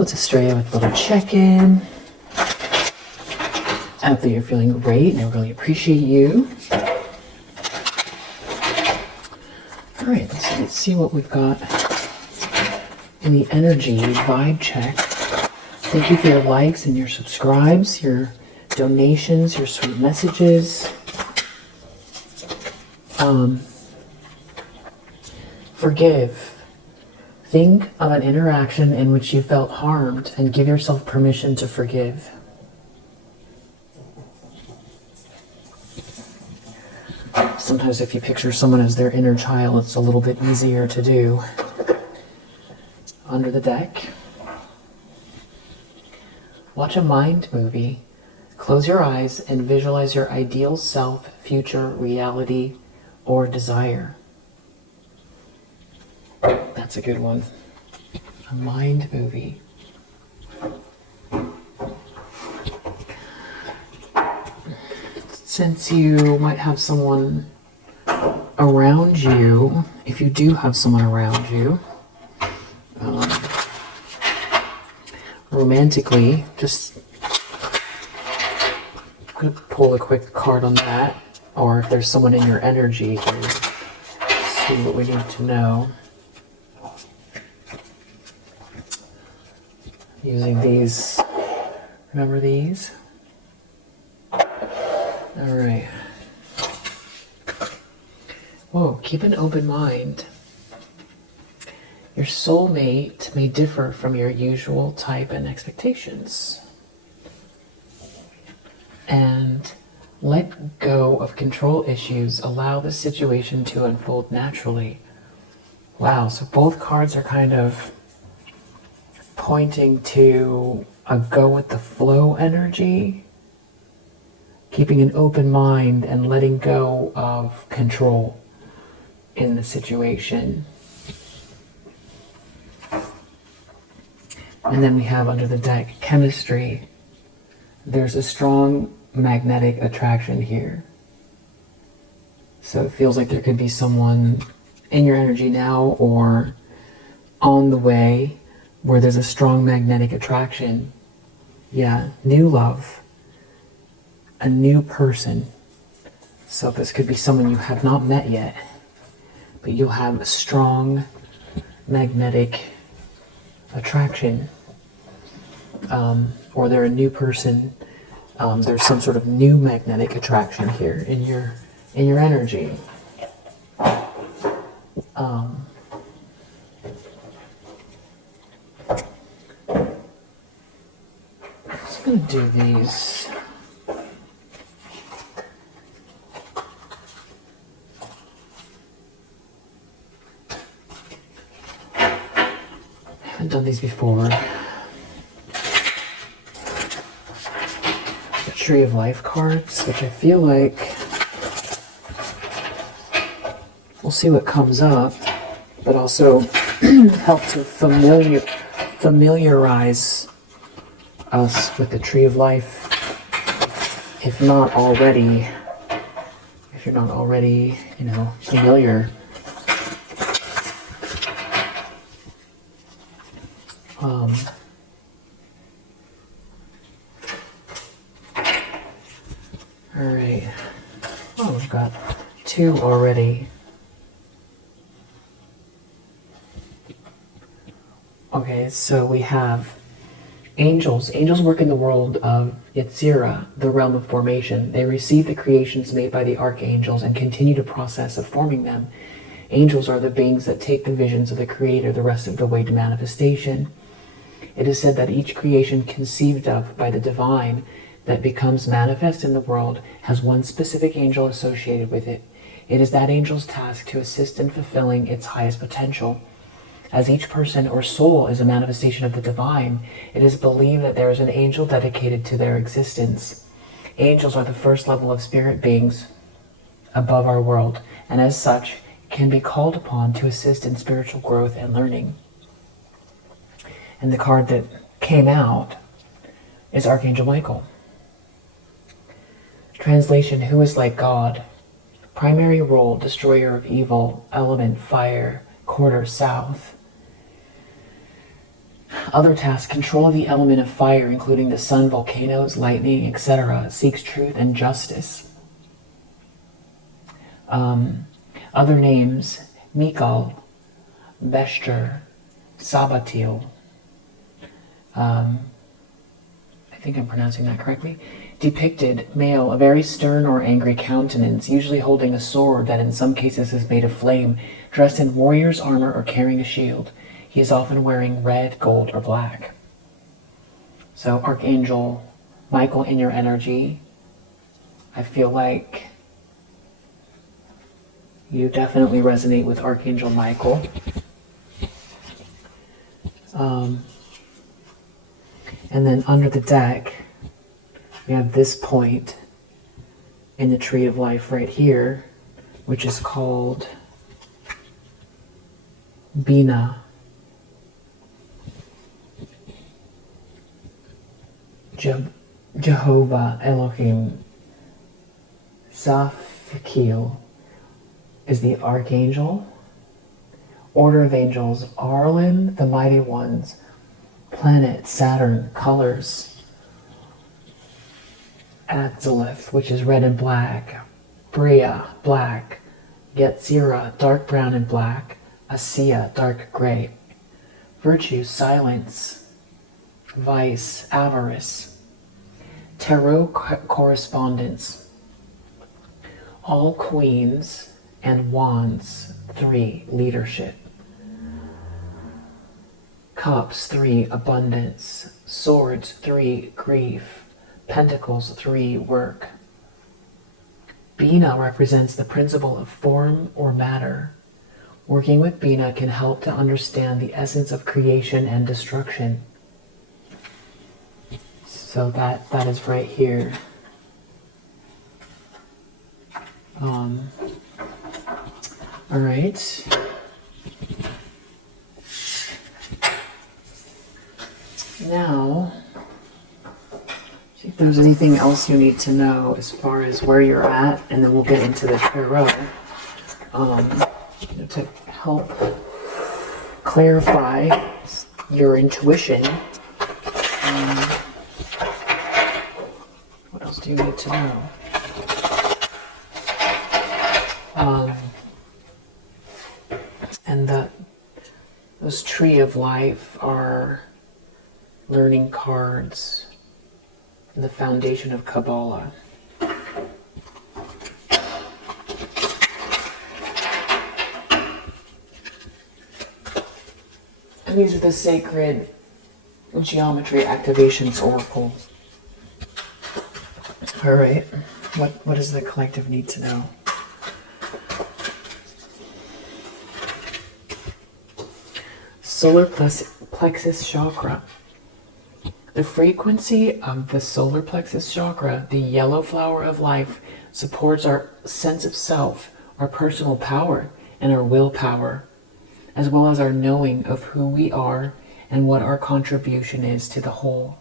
Hello, it's Estrella with a little check-in. I hope that you're feeling great, and I really appreciate you. All right, let's see what we've got in the energy vibe check. Thank you for your likes and your subscribes, your donations, your sweet messages. Forgive. Think of an interaction in which you felt harmed and give yourself permission to forgive. Sometimes if you picture someone as their inner child, it's a little bit easier to do. Under the deck. Watch a mind movie. Close your eyes and visualize your ideal self, future, reality, or desire. That's a good one. A mind movie. Since you might have someone around you, if you do have someone around you, romantically, just I'm going to pull a quick card on that, or if there's someone in your energy here, see what we need to know. Using these, remember these? All right. Whoa, keep an open mind. Your soulmate may differ from your usual type and expectations. And let go of control issues. Allow the situation to unfold naturally. Wow, so both cards are kind of pointing to a go with the flow energy. Keeping an open mind and letting go of control in the situation. And then we have under the deck, chemistry. There's a strong magnetic attraction here. So it feels like there could be someone in your energy now or on the way where there's a strong magnetic attraction. Yeah, new love. A new person. So this could be someone you have not met yet, but you'll have a strong magnetic attraction. Or they're a new person. There's some sort of new magnetic attraction here in your energy. Just gonna do these. I haven't done these before. The Tree of Life cards, which I feel like we'll see what comes up, but also help to familiarize us with the Tree of Life, if you're not already, familiar. All right. Oh, we've got two already. Okay, so we have angels. Angels work in the world of Yetzirah, the realm of formation. They receive the creations made by the archangels and continue the process of forming them. Angels are the beings that take the visions of the Creator the rest of the way to manifestation. It is said that each creation conceived of by the divine that becomes manifest in the world has one specific angel associated with it. It is that angel's task to assist in fulfilling its highest potential. As each person or soul is a manifestation of the divine, it is believed that there is an angel dedicated to their existence. Angels are the first level of spirit beings above our world, and as such, can be called upon to assist in spiritual growth and learning. And the card that came out is Archangel Michael. Translation, who is like God? Primary role, destroyer of evil, element, fire, quarter, south. Other tasks: control the element of fire, including the sun, volcanoes, lightning, etc. Seeks truth and justice. Other names: Mikal, Veshter, Sabatil. I think I'm pronouncing that correctly. Depicted, male, a very stern or angry countenance, usually holding a sword that in some cases is made of flame, dressed in warrior's armor or carrying a shield. He is often wearing red, gold, or black. So Archangel Michael in your energy, I feel like you definitely resonate with Archangel Michael. And then under the deck, we have this point in the Tree of Life right here, which is called Bina. Jehovah Elohim. Zaphiel is the Archangel. Order of Angels, Arlen, the Mighty Ones. Planet, Saturn, colors. Atzilith, which is red and black. Bria, black. Yetzirah, dark brown and black. Asiya, dark gray. Virtue, silence. Vice, avarice. Tarot correspondence. All queens and wands, 3, leadership. Cups, 3, abundance. Swords, 3, grief. Pentacles, 3, work. Bina represents the principle of form or matter. Working with Bina can help to understand the essence of creation and destruction. So that is right here. All right. Now, see if there's anything else you need to know as far as where you're at, and then we'll get into the tarot to help clarify your intuition. What else do you need to know? And those Tree of Life are learning cards, the foundation of Kabbalah. And these are the sacred geometry activations oracle. All right, what does the collective need to know? Solar plexus chakra. The frequency of the solar plexus chakra, the yellow flower of life, supports our sense of self, our personal power, and our willpower, as well as our knowing of who we are and what our contribution is to the whole.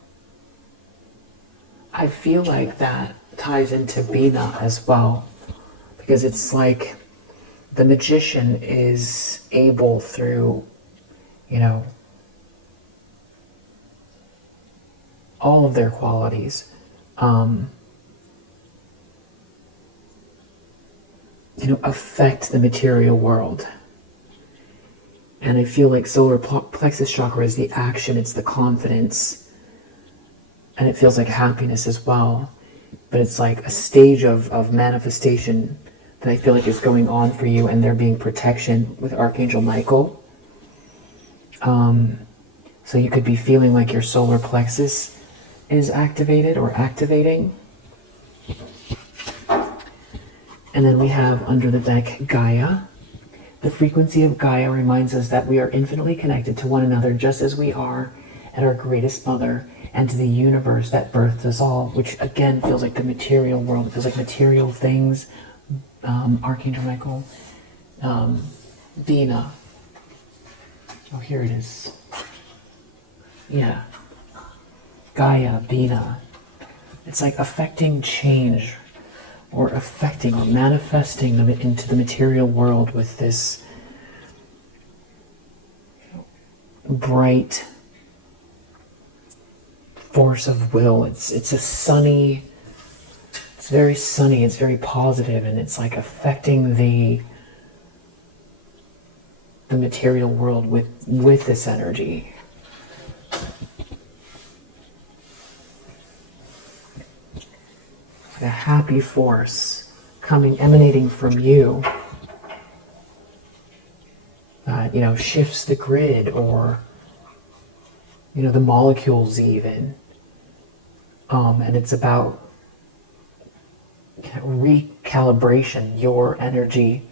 I feel like that ties into Bina as well, because it's like the magician is able through, all of their qualities, affect the material world. And I feel like solar plexus chakra is the action, it's the confidence, and it feels like happiness as well. But it's like a stage of manifestation that I feel like is going on for you, and there being protection with Archangel Michael. So you could be feeling like your solar plexus is activated or activating. And then we have under the deck Gaia. The frequency of Gaia reminds us that we are infinitely connected to one another, just as we are at our greatest mother, and to the universe that birthed us all, which again feels like the material world. It feels like material things. Archangel Michael. Bina. Oh, here it is. Yeah. Gaia, Bina. It's like affecting change, or affecting or manifesting them into the material world with this bright force of will. It's a sunny, it's very sunny, it's very positive, and it's like affecting the material world with this energy. Like a happy force emanating from you that, shifts the grid, or, the molecules even. And it's about recalibration, your energy,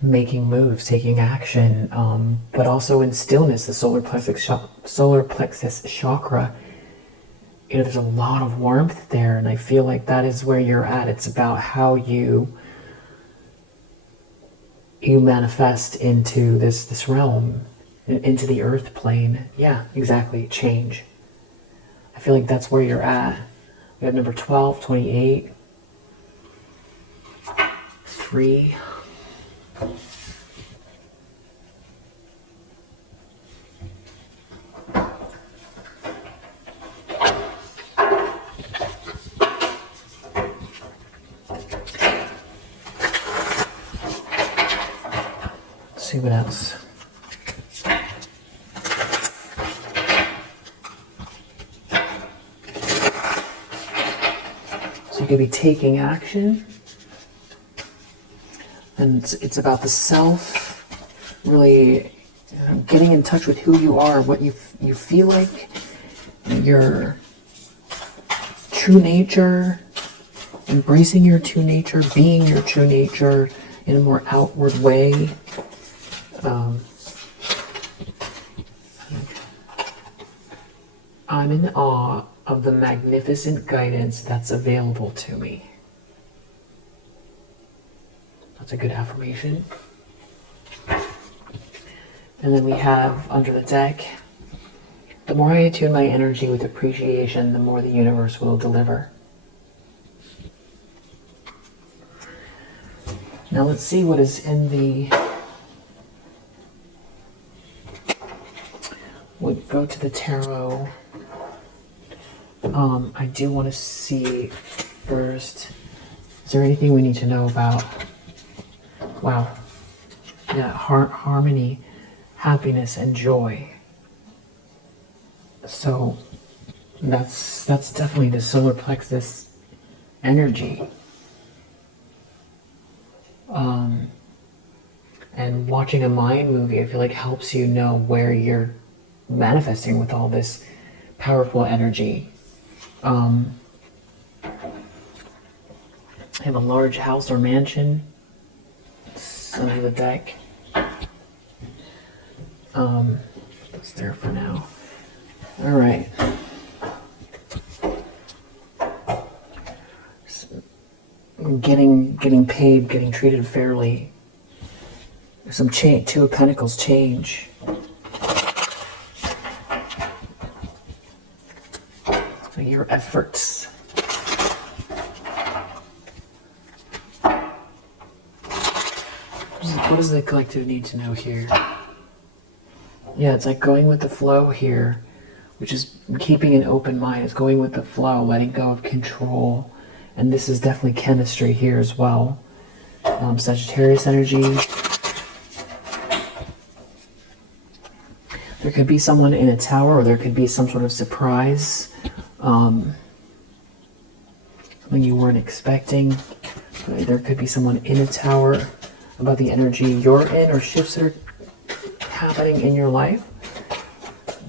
making moves, taking action, but also in stillness, the solar plexus chakra. There's a lot of warmth there, and I feel like that is where you're at. It's about how you manifest into this realm, into the earth plane. Yeah, exactly, change. I feel like that's where you're at. We have number 12, 28, 3. See what else. So you could be taking action, and it's about the self, really getting in touch with who you are, what you feel like, your true nature, embracing your true nature, being your true nature in a more outward way. I'm in awe of the magnificent guidance that's available to me. That's a good affirmation. And then we have under the deck, the more I attune my energy with appreciation, the more the universe will deliver. Now let's see what is in the... We'll go to the tarot. I do want to see first, is there anything we need to know about, wow, yeah, harmony, happiness, and joy. So that's definitely the solar plexus energy. And watching a mind movie, I feel like helps you know where you're manifesting with all this powerful energy. I have a large house or mansion. It's under the deck. That's there for now. All right. Getting paid, getting treated fairly. Some change. Two of Pentacles, change. So your efforts. What does the collective need to know here? Yeah, it's like going with the flow here, which is keeping an open mind. It's going with the flow, letting go of control. And this is definitely chemistry here as well. Sagittarius energy. There could be someone in a tower, or there could be some sort of surprise. Something you weren't expecting. There could be someone in a tower about the energy you're in, or shifts that are happening in your life.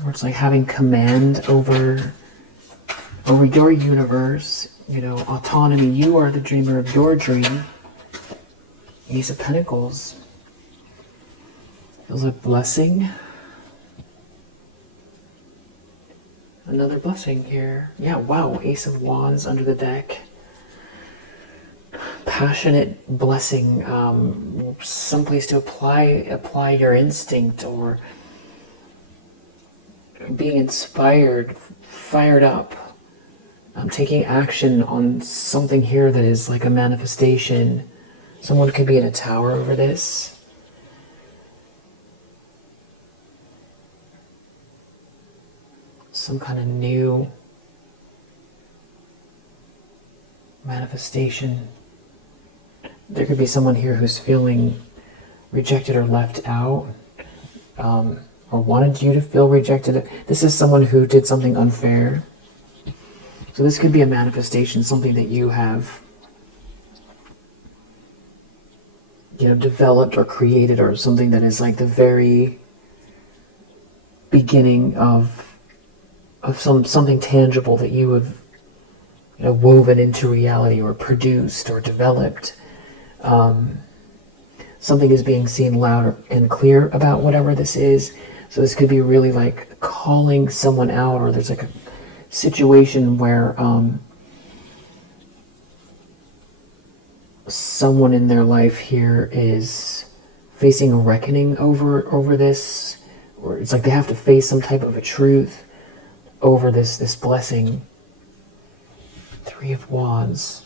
Where it's like having command over your universe. Autonomy. You are the dreamer of your dream. Ace of Pentacles. Feels like blessing. Another blessing here. Yeah, wow. Ace of Wands under the deck. Passionate blessing. Someplace to apply your instinct, or being inspired, fired up. Taking action on something here that is like a manifestation. Someone could be in a tower over this. some kind of new manifestation. There could be someone here who's feeling rejected or left out, or wanted you to feel rejected. This is someone who did something unfair. So this could be a manifestation, something that you have, developed or created, or something that is like the very beginning of something tangible that you have woven into reality or produced or developed. Something is being seen loud and clear about whatever this is. So this could be really like calling someone out, or there's like a situation where someone in their life here is facing a reckoning over this, or it's like they have to face some type of a truth over this blessing. 3 of Wands.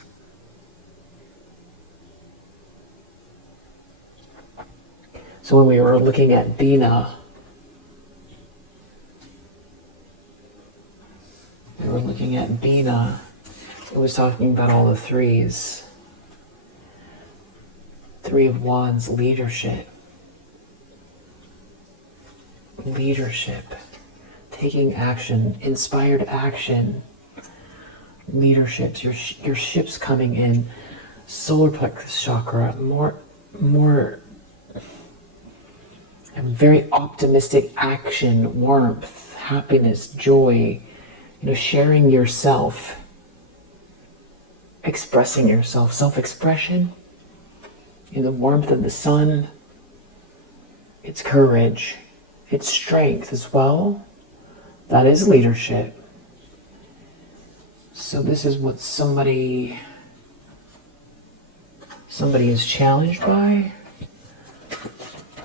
So when we were looking at Bina, it was talking about all the threes. 3 of Wands, leadership, taking action, inspired action, leaderships, your ship's coming in, solar plexus chakra, more very optimistic action, warmth, happiness, joy, sharing yourself, expressing yourself, self-expression, in the warmth of the sun. It's courage, it's strength as well. That is leadership. So this is what somebody is challenged by.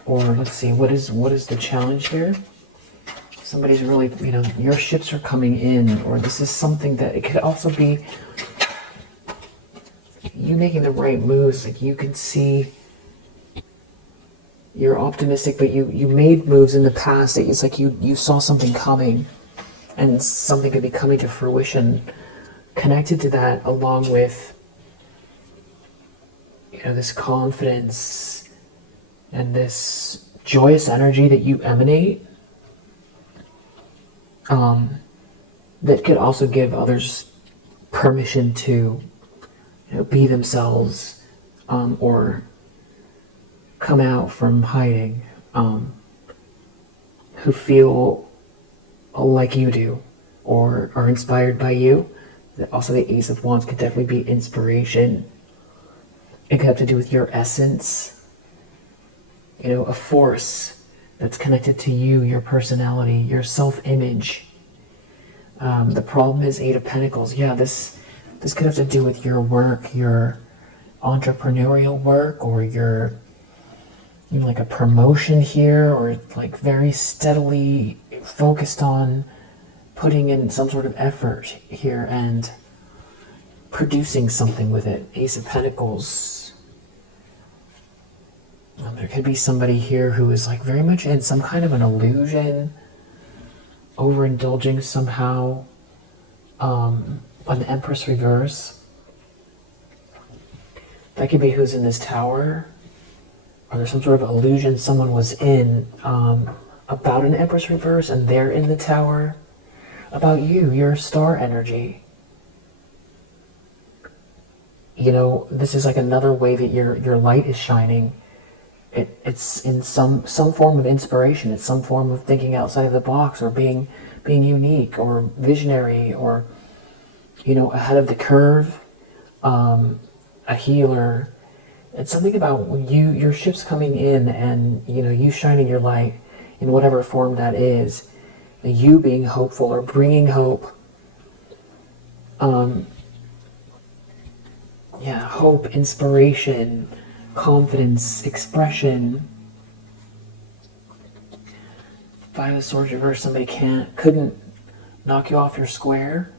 Or let's see, what is the challenge here? Somebody's really, your ships are coming in, or this is something that it could also be you making the right moves. Like you can see you're optimistic, but you made moves in the past that it's like you saw something coming, and something could be coming to fruition connected to that, along with this confidence and this joyous energy that you emanate, that could also give others permission to be themselves, or come out from hiding, who feel like you do or are inspired by you. Also, the Ace of Wands could definitely be inspiration. It could have to do with your essence, a force that's connected to you, your personality, your self-image. The problem is 8 of Pentacles. Yeah, this could have to do with your work, your entrepreneurial work, or your like a promotion here, or like very steadily focused on putting in some sort of effort here and producing something with it. Ace of Pentacles. There could be somebody here who is like very much in some kind of an illusion, overindulging somehow. An Empress reverse. That could be who's in this tower. Or there's some sort of illusion someone was in about an Empress reverse, and they're in the tower. About you, your star energy. This is like another way that your light is shining. It's in some form of inspiration. It's some form of thinking outside of the box, or being unique, or visionary, or ahead of the curve, a healer. It's something about when your ship's coming in, and you shining your light in whatever form that is, you being hopeful or bringing hope. Hope, inspiration, confidence, expression. 5 of Swords reverse. Somebody couldn't knock you off your square.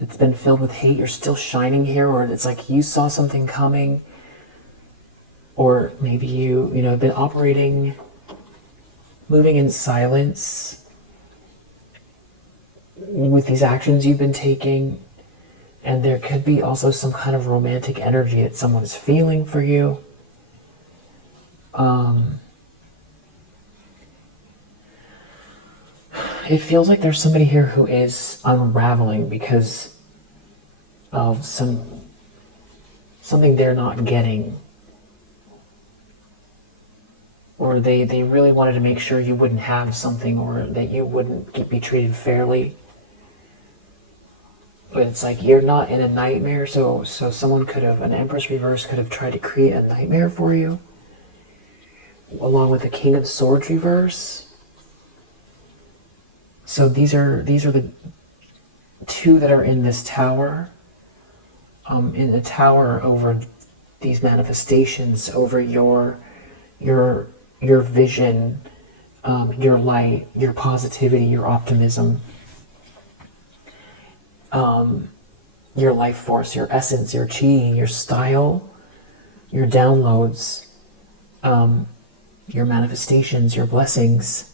It's been filled with hate. You're still shining here, or it's like you saw something coming, or maybe you have been operating, moving in silence, with these actions you've been taking. And there could be also some kind of romantic energy that someone is feeling for you. It feels like there's somebody here who is unraveling because of something they're not getting. Or they really wanted to make sure you wouldn't have something, or that you wouldn't be treated fairly. But it's like you're not in a nightmare, so someone could have, an Empress reverse could have tried to create a nightmare for you. Along with the King of Swords reverse. So these are the two that are in this tower. In the tower over these manifestations, over your vision, your light, your positivity, your optimism, your life force, your essence, your chi, your style, your downloads, your manifestations, your blessings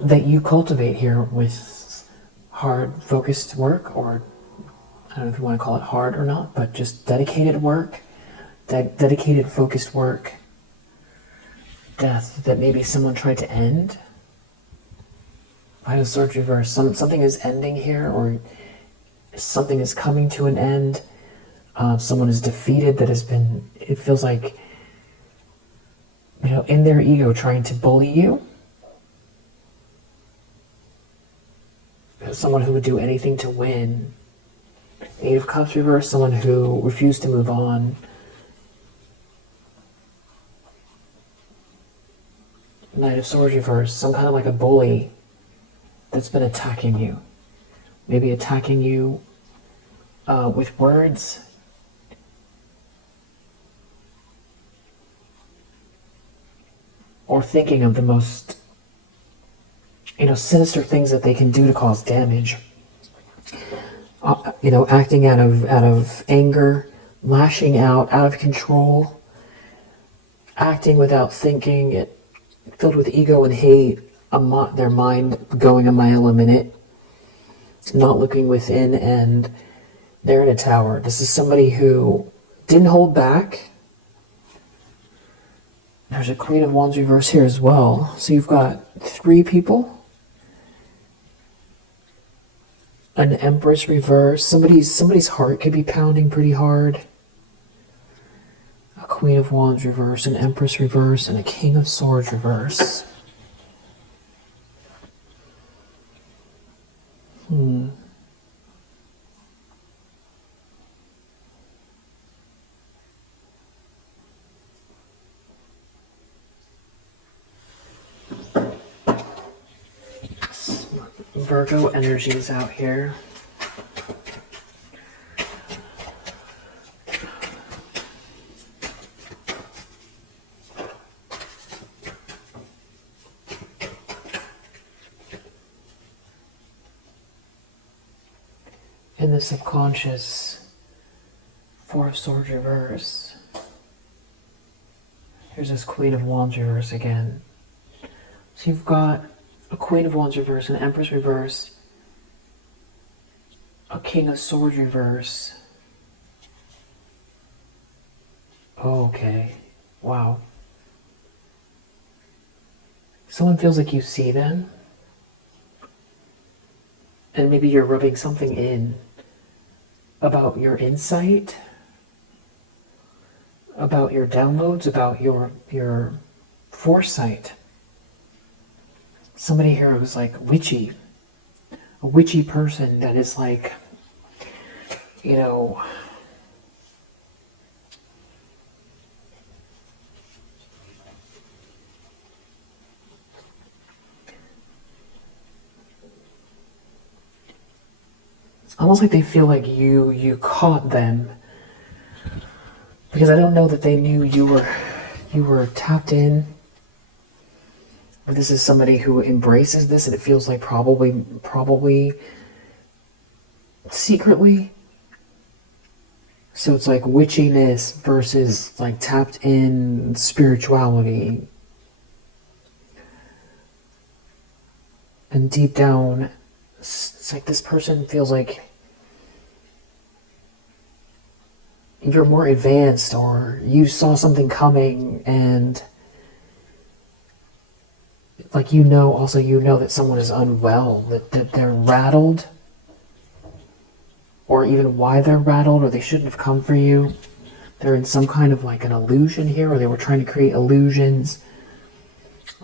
that you cultivate here with hard, focused work, or I don't know if you want to call it hard or not, but just dedicated work, dedicated, focused work. Death that maybe someone tried to end. Five of Swords reverse. Something is ending here, or something is coming to an end. Someone is defeated that has been, it feels like, in their ego trying to bully you. Someone who would do anything to win. Eight of Cups reverse, someone who refused to move on. Knight of Swords reverse, some kind of like a bully that's been attacking you. Maybe attacking you with words. Or thinking of the most, sinister things that they can do to cause damage. Acting out of anger, lashing out of control, acting without thinking, filled with ego and hate, their mind going a mile a minute, not looking within, and they're in a tower. This is somebody who didn't hold back. There's a Queen of Wands reverse here as well. So you've got three people. An Empress reverse. Somebody's heart could be pounding pretty hard. A Queen of Wands reverse, an Empress reverse, and a King of Swords reverse. Virgo energies out here. In the subconscious, Four of Swords reverse. Here's this Queen of Wands reverse again. So you've got a Queen of Wands reverse, an Empress reverse, a King of Swords reverse. Oh, okay. Wow. Someone feels like you see them, and maybe you're rubbing something in about your insight, about your downloads, about your foresight. Somebody here who's like witchy, a witchy person that is like, it's almost like they feel like you caught them, because I don't know that they knew you were tapped in. But this is somebody who embraces this, and it feels like probably secretly. So it's like witchiness versus like tapped in spirituality. And deep down, it's like this person feels like you're more advanced, or you saw something coming, and like also that someone is unwell, that they're rattled, or even why they're rattled, or they shouldn't have come for you. They're in some kind of like an illusion here, or they were trying to create illusions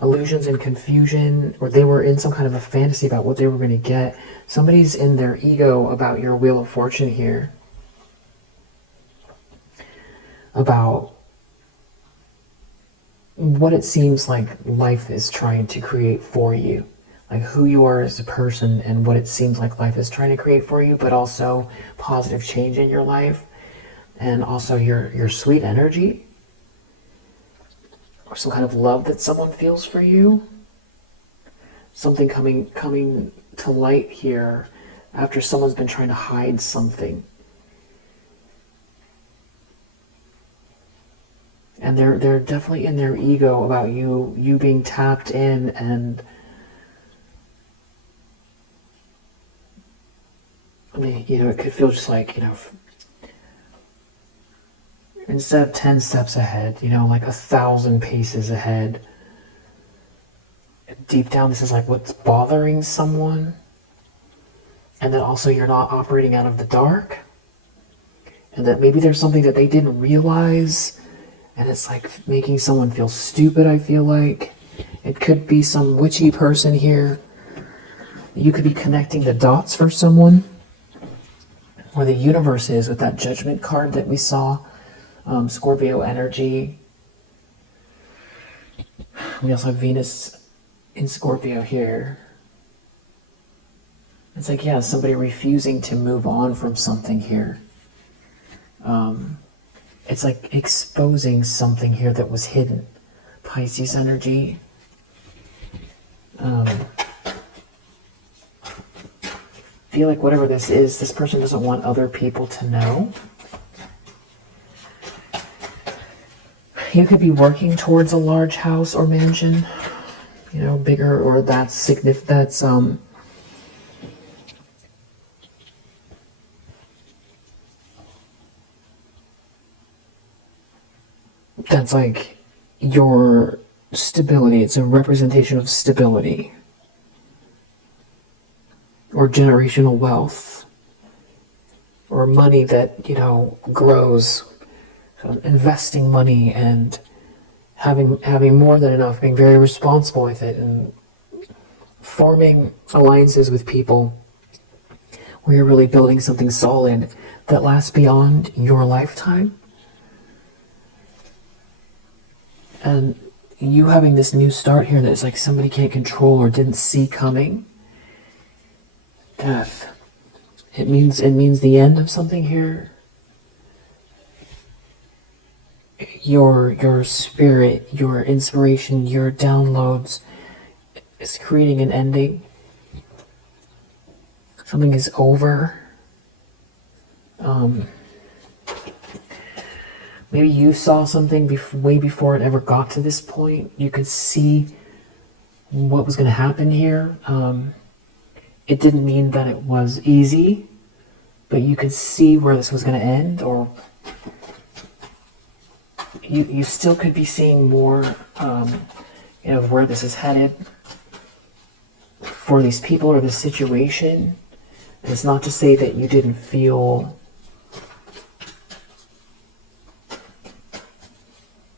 and confusion, or they were in some kind of a fantasy about what they were going to get. Somebody's in their ego about your Wheel of Fortune here, about what it seems like life is trying to create for you, like who you are as a person and what it seems like life is trying to create for you, but also positive change in your life, and also your sweet energy, or some kind of love that someone feels for you. Something coming to light here after someone's been trying to hide something. And they're definitely in their ego about you being tapped in, and I mean, it could feel just like, instead of 10 steps ahead, like 1,000 paces ahead. Deep down, this is like what's bothering someone. And that also you're not operating out of the dark. And that maybe there's something that they didn't realize. And it's like making someone feel stupid, I feel like. It could be some witchy person here. You could be connecting the dots for someone. Where the universe is with that judgment card that we saw. Scorpio energy. We also have Venus in Scorpio here. It's like, yeah, somebody refusing to move on from something here. It's like exposing something here that was hidden. Pisces energy. Feel like whatever this is, this person doesn't want other people to know. You could be working towards a large house or mansion, bigger, or that's significant. That's like your stability. It's a representation of stability or generational wealth or money that, grows. So investing money and having more than enough, being very responsible with it, and forming alliances with people where you're really building something solid that lasts beyond your lifetime. And you having this new start here that's like somebody can't control or didn't see coming. Death. It means the end of something here. Your spirit, your inspiration, your downloads is creating an ending. Something is over. Maybe you saw something way before it ever got to this point. You could see what was going to happen here. It didn't mean that it was easy, but you could see where this was going to end, or you still could be seeing more, where this is headed for these people or this situation. And it's not to say that you didn't feel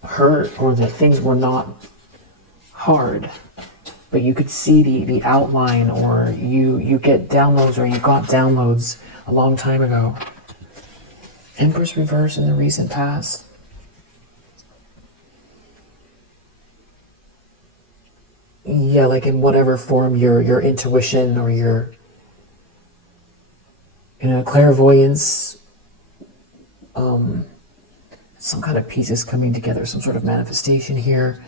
hurt or that things were not hard, but you could see the outline, or you get downloads, or you got downloads a long time ago. Empress reverse in the recent past. Yeah, like in whatever form your intuition or your clairvoyance, some kind of pieces coming together, some sort of manifestation here.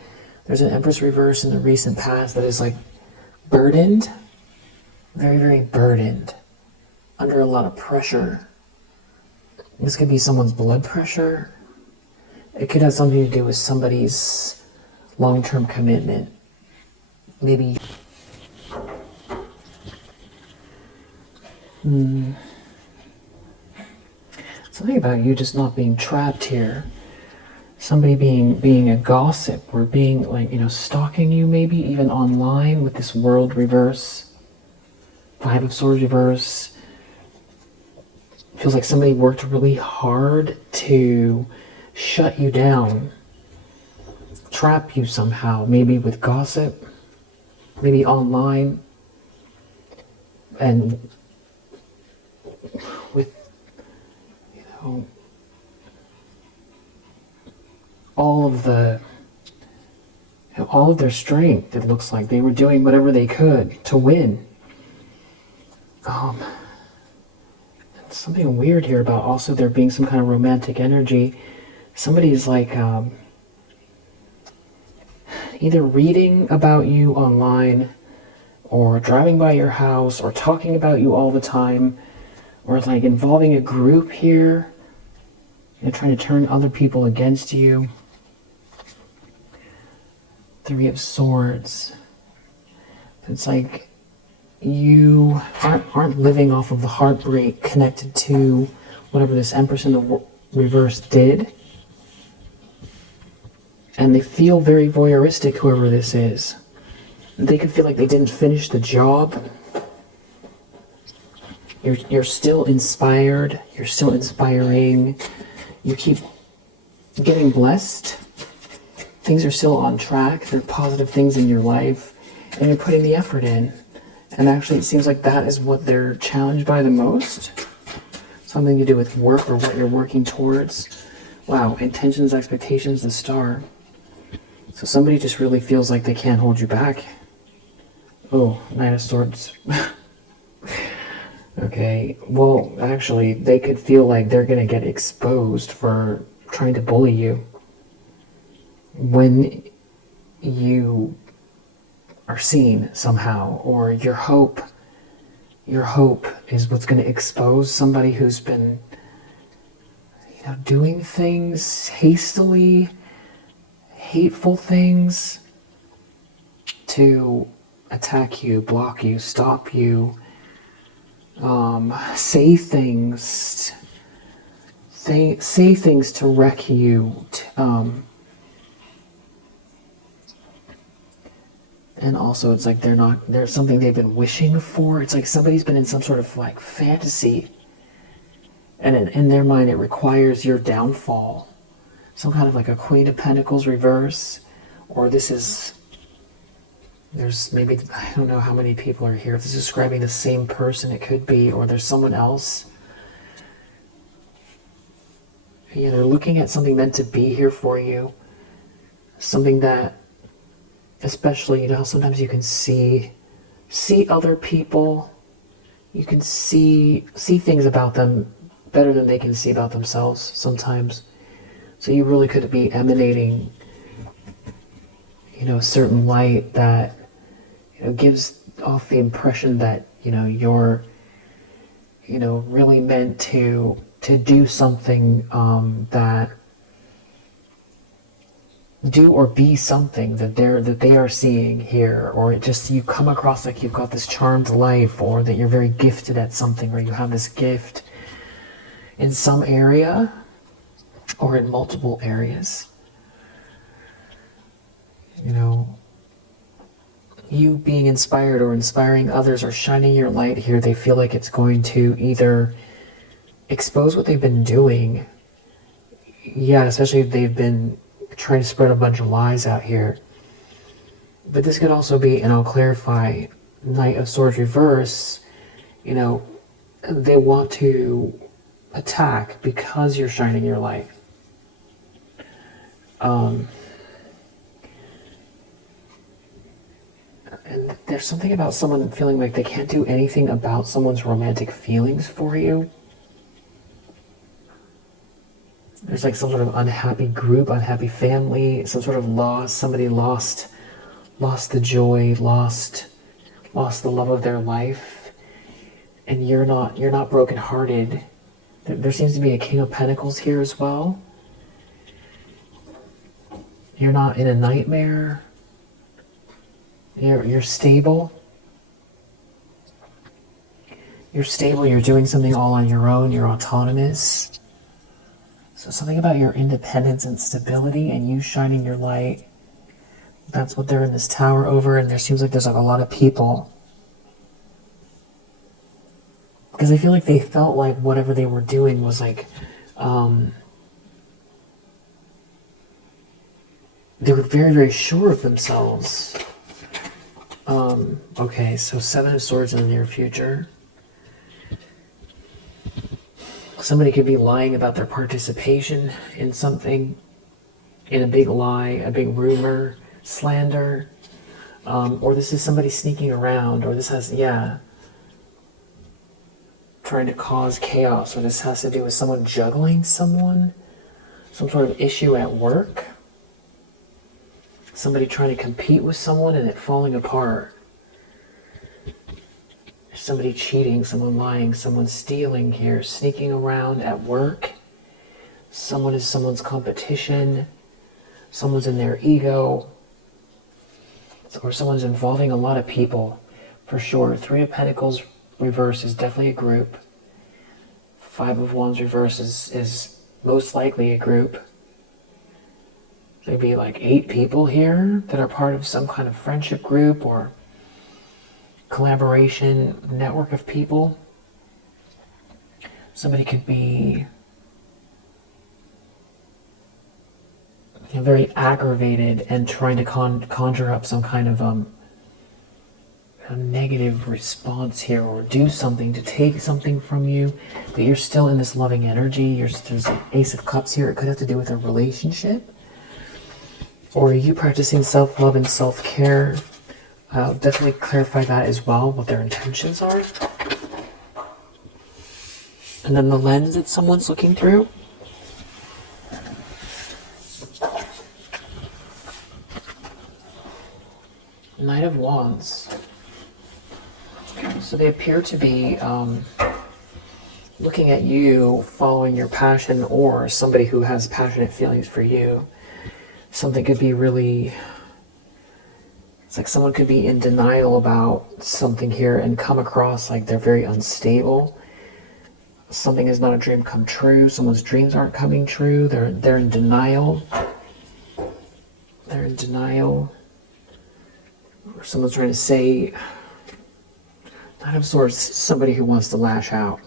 There's an Empress reverse in the recent past that is like burdened, very, very burdened, under a lot of pressure. This could be someone's blood pressure. It could have something to do with somebody's long-term commitment. Maybe Something about you just not being trapped here. Somebody being a gossip or being like, stalking you maybe even online with this world reverse, Five of Swords reverse. Feels like somebody worked really hard to shut you down, trap you somehow, maybe with gossip, maybe online, and with, all of their strength. It looks like they were doing whatever they could to win. Something weird here about also there being some kind of romantic energy. Somebody's like either reading about you online or driving by your house or talking about you all the time, or like involving a group here and trying to turn other people against you. Three of Swords. It's like you aren't living off of the heartbreak connected to whatever this Empress in the reverse did. And they feel very voyeuristic, whoever this is. They could feel like they didn't finish the job. You're still inspired. You're still inspiring. You keep getting blessed. Things are still on track. There are positive things in your life. And you're putting the effort in. And actually, it seems like that is what they're challenged by the most. Something to do with work or what you're working towards. Wow, intentions, expectations, the Star. So somebody just really feels like they can't hold you back. Oh, Knight of Swords. Okay, well, actually, they could feel like they're going to get exposed for trying to bully you. When you are seen somehow, or your hope is what's going to expose somebody who's been, doing things hastily, hateful things to attack you, block you, stop you, say things to wreck you, and also it's like there's something they've been wishing for. It's like somebody's been in some sort of like fantasy, and in their mind it requires your downfall. Some kind of like a Queen of Pentacles reverse, or there's maybe, I don't know how many people are here. If this is describing the same person, it could be, or there's someone else. Yeah, they're looking at something meant to be here for you. Something that, especially, sometimes you can see other people. You can see things about them better than they can see about themselves sometimes. So you really could be emanating, a certain light that, gives off the impression that, you're, really meant to do something that do or be something that they are seeing here, or it just, you come across like you've got this charmed life, or that you're very gifted at something, or you have this gift in some area or in multiple areas. You being inspired or inspiring others or shining your light here, they feel like it's going to either expose what they've been doing. Yeah, especially if they've been trying to spread a bunch of lies out here. But this could also be, and I'll clarify, Knight of Swords reverse, they want to attack because you're shining your light. And there's something about someone feeling like they can't do anything about someone's romantic feelings for you. There's like some sort of unhappy group, unhappy family, some sort of loss. Somebody lost the joy, lost the love of their life, and you're not brokenhearted. There seems to be a King of Pentacles here as well. You're not in a nightmare. You're stable. You're stable, you're doing something all on your own, you're autonomous. So something about your independence and stability and you shining your light. That's what they're in this tower over, and there seems like there's like a lot of people. Because I feel like they felt like whatever they were doing was like, they were very, very sure of themselves. Okay, so 7 of Swords in the near future. Somebody could be lying about their participation in something, in a big lie, a big rumor, slander, or this is somebody sneaking around, or this has, trying to cause chaos, or this has to do with someone juggling someone, some sort of issue at work, somebody trying to compete with someone and it falling apart. Somebody cheating, someone lying, someone stealing here, sneaking around at work. Someone is someone's competition. Someone's in their ego. Or someone's involving a lot of people, for sure. 3 of Pentacles reverse is definitely a group. 5 of Wands reverse is most likely a group. There'd be like 8 people here that are part of some kind of friendship group or collaboration network of people. Somebody could be very aggravated and trying to conjure up some kind of a negative response here, or do something to take something from you, but you're still in this loving energy. There's an Ace of Cups here. It could have to do with a relationship. Or are you practicing self-love and self-care? I'll definitely clarify that as well, what their intentions are. And then the lens that someone's looking through. Knight of Wands. So they appear to be looking at you, following your passion, or somebody who has passionate feelings for you. Something could be really... It's like someone could be in denial about something here and come across like they're very unstable. Something is not a dream come true. Someone's dreams aren't coming true. They're in denial. They're in denial. Or someone's trying to say, Knight of Swords, somebody who wants to lash out.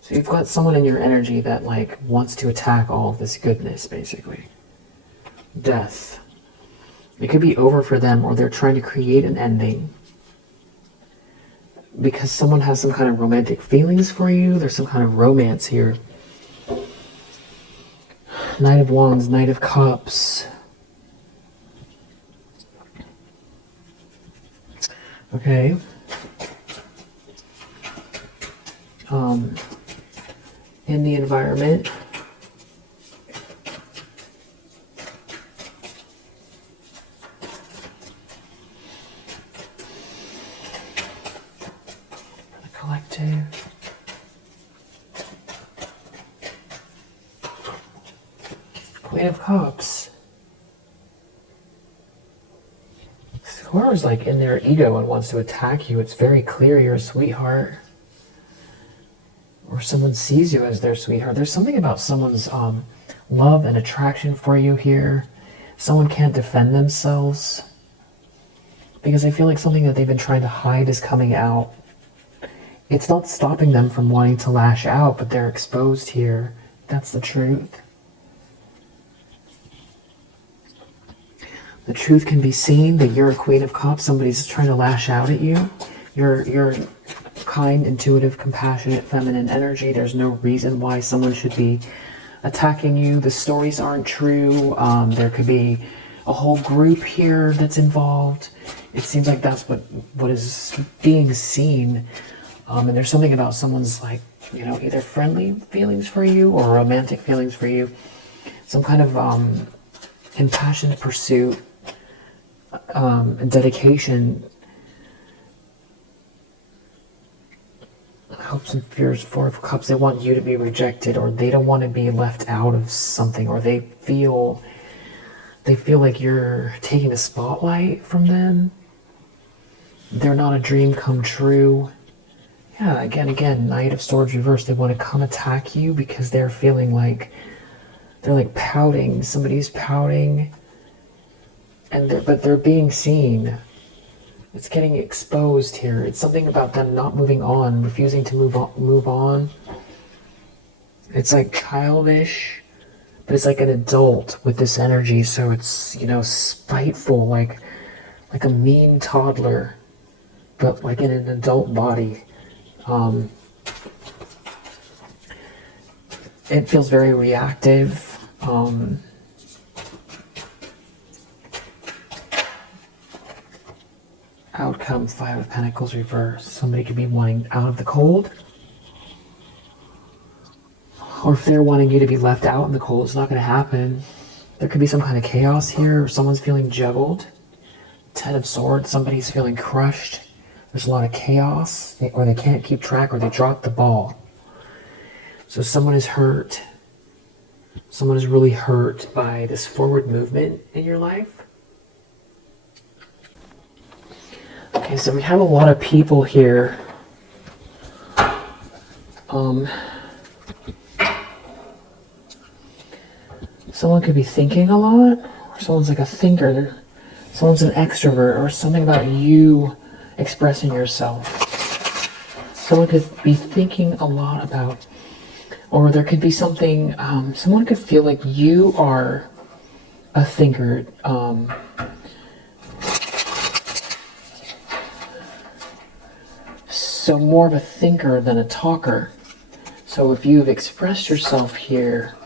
So you've got someone in your energy that like wants to attack all of this goodness, basically. Death. It could be over for them, or they're trying to create an ending. Because someone has some kind of romantic feelings for you. There's some kind of romance here. Knight of Wands, Knight of Cups. Okay. In the environment. The collective. Queen of Cups. Whoever's like in their ego and wants to attack you, it's very clear you're a sweetheart. Or someone sees you as their sweetheart. There's something about someone's love and attraction for you here. Someone can't defend themselves. Because I feel like something that they've been trying to hide is coming out. It's not stopping them from wanting to lash out, but they're exposed here. That's the truth. The truth can be seen that you're a Queen of Cups. Somebody's trying to lash out at you. You're kind, intuitive, compassionate, feminine energy. There's no reason why someone should be attacking you. The stories aren't true. There could be a whole group here that's involved. It seems like that's what is being seen. And there's something about someone's like, you know, either friendly feelings for you or romantic feelings for you. Some kind of impassioned pursuit, dedication. Hopes and fears, 4 of Cups. They want you to be rejected, or they don't want to be left out of something, or they feel like you're taking the spotlight from them. They're not a dream come true. Yeah, again, Knight of Swords reversed. They want to come attack you because they're feeling like they're like pouting. Somebody's pouting, and but they're being seen. It's getting exposed here. It's something about them not moving on, refusing to move on. It's like childish, but it's like an adult with this energy. So it's, you know, spiteful, like a mean toddler, but like in an adult body. It feels very reactive. Outcome, Five of Pentacles reverse. Somebody could be wanting out of the cold. Or if they're wanting you to be left out in the cold, it's not going to happen. There could be some kind of chaos here, or someone's feeling juggled. Ten of Swords, somebody's feeling crushed. There's a lot of chaos, or they can't keep track, or they dropped the ball. So someone is hurt. Someone is really hurt by this forward movement in your life. Okay, so we have a lot of people here. Someone could be thinking a lot, or someone's like a thinker. Someone's an extrovert, or something about you expressing yourself. Someone could be thinking a lot about, or there could be something, someone could feel like you are a thinker. So more of a thinker than a talker. So if you've expressed yourself here,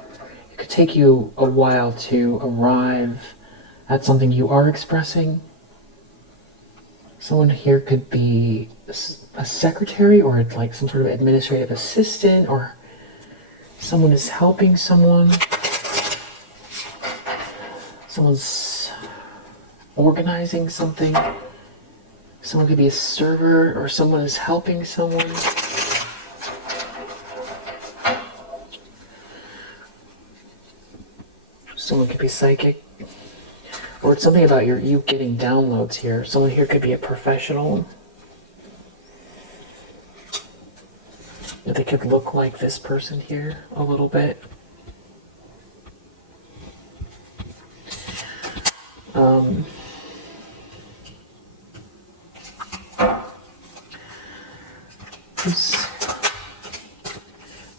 it could take you a while to arrive at something you are expressing. Someone here could be a secretary, or like some sort of administrative assistant, or someone is helping someone. Someone's organizing something. Someone could be a server, or someone is helping someone. Someone could be psychic. Or it's something about you getting downloads here. Someone here could be a professional. They could look like this person here a little bit.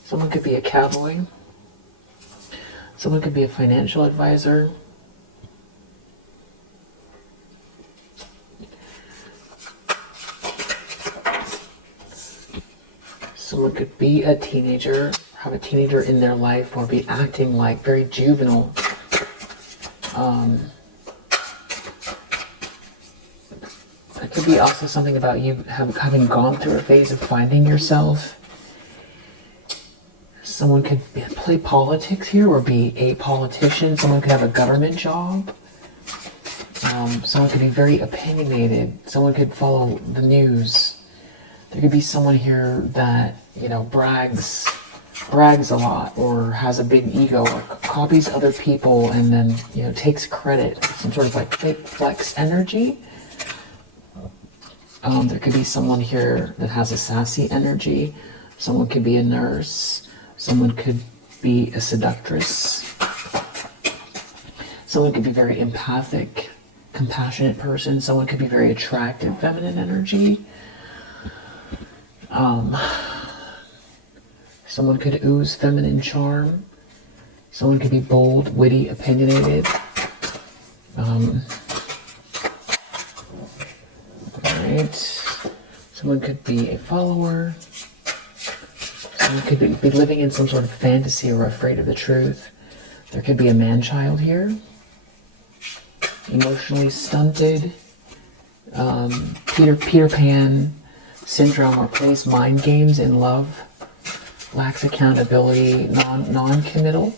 Someone could be a cowboy. Someone could be a financial advisor. Someone could be a teenager, have a teenager in their life, or be acting like very juvenile. That could be also something about you having gone through a phase of finding yourself. Someone could play politics here, or be a politician. Someone could have a government job. Someone could be very opinionated. Someone could follow the news. There could be someone here that, you know, brags a lot, or has a big ego, or copies other people and then, you know, takes credit. Some sort of like fake flex energy. There could be someone here that has a sassy energy. Someone could be a nurse. Someone could be a seductress. Someone could be very empathic, compassionate person. Someone could be very attractive, feminine energy. Someone could ooze feminine charm. Someone could be bold, witty, opinionated. Alright. Someone could be a follower. Someone could be living in some sort of fantasy, or afraid of the truth. There could be a man-child here. Emotionally stunted. Peter Pan syndrome, or plays mind games in love. Lacks accountability, non-committal.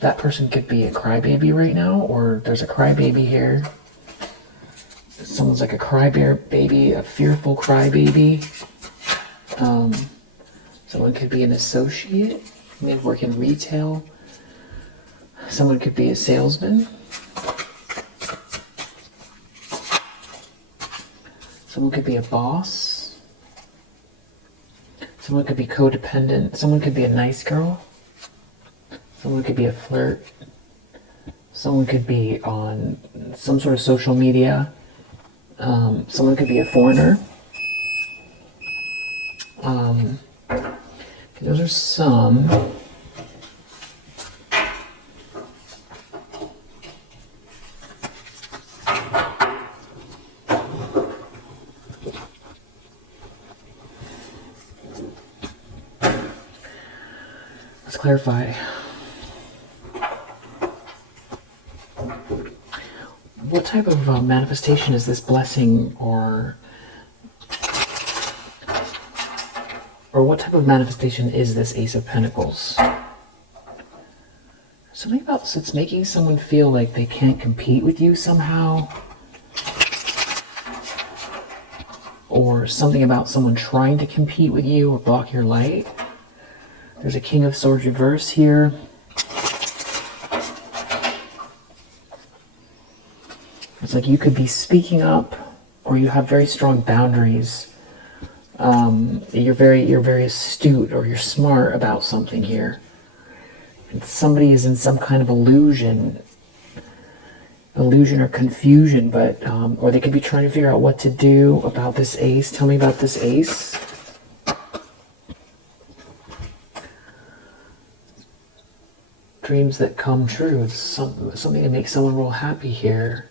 That person could be a crybaby right now, or there's a crybaby here. Someone's like a crybaby, a fearful crybaby. Someone could be an associate, maybe work in retail. Someone could be a salesman. Someone could be a boss. Someone could be codependent. Someone could be a nice girl. Someone could be a flirt. Someone could be on some sort of social media. Someone could be a foreigner. Those are some. Let's clarify. What type of manifestation is this blessing, or what type of manifestation is this Ace of Pentacles? Something about this, it's making someone feel like they can't compete with you somehow. Or something about someone trying to compete with you or block your light. There's a King of Swords reverse here. It's like you could be speaking up, or you have very strong boundaries. You're very astute, or you're smart about something here. And somebody is in some kind of illusion or confusion, but or they could be trying to figure out what to do about this ace. Tell me about this ace. Dreams that come true. It's something to make someone real happy here.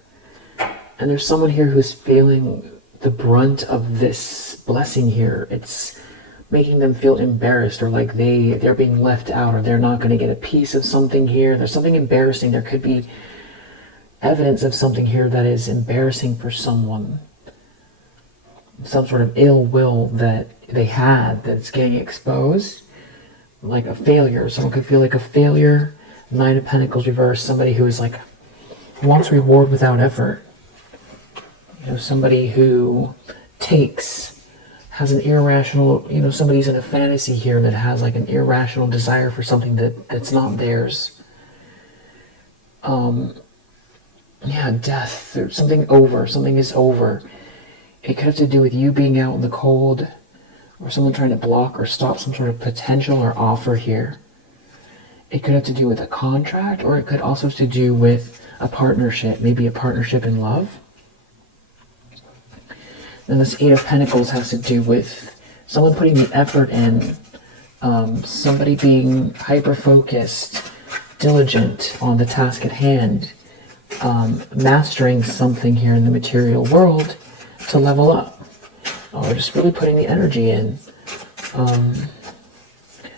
And there's someone here who's feeling the brunt of this blessing here. It's making them feel embarrassed, or like they're being left out, or they're not going to get a piece of something here. There's something embarrassing. There could be evidence of something here that is embarrassing for someone. Some sort of ill will that they had that's getting exposed. Like a failure. Someone could feel like a failure. Nine of Pentacles reverse. Somebody who is like, wants reward without effort. You know, somebody who has an irrational, somebody's in a fantasy here that has like an irrational desire for something that's not theirs. Yeah, death, something is over. It could have to do with you being out in the cold, or someone trying to block or stop some sort of potential or offer here. It could have to do with a contract, or it could also have to do with a partnership, maybe a partnership in love. Then this Eight of Pentacles has to do with someone putting the effort in, somebody being hyper-focused, diligent on the task at hand, mastering something here in the material world to level up, or just really putting the energy in,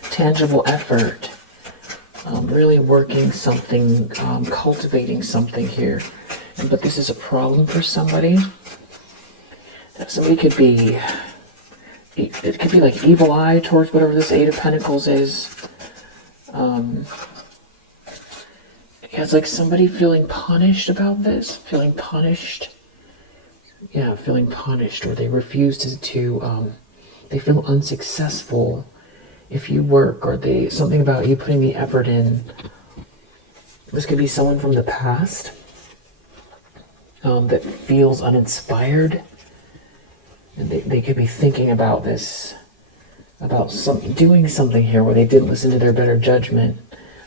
tangible effort, really working something, cultivating something here. But this is a problem for somebody. Somebody could be, it could be like evil eye towards whatever this Eight of Pentacles is. It's like somebody feeling punished about this, feeling punished, or they refuse to they feel unsuccessful if you work, or something about you putting the effort in. This could be someone from the past that feels uninspired. And they could be thinking about this, about doing something here where they didn't listen to their better judgment.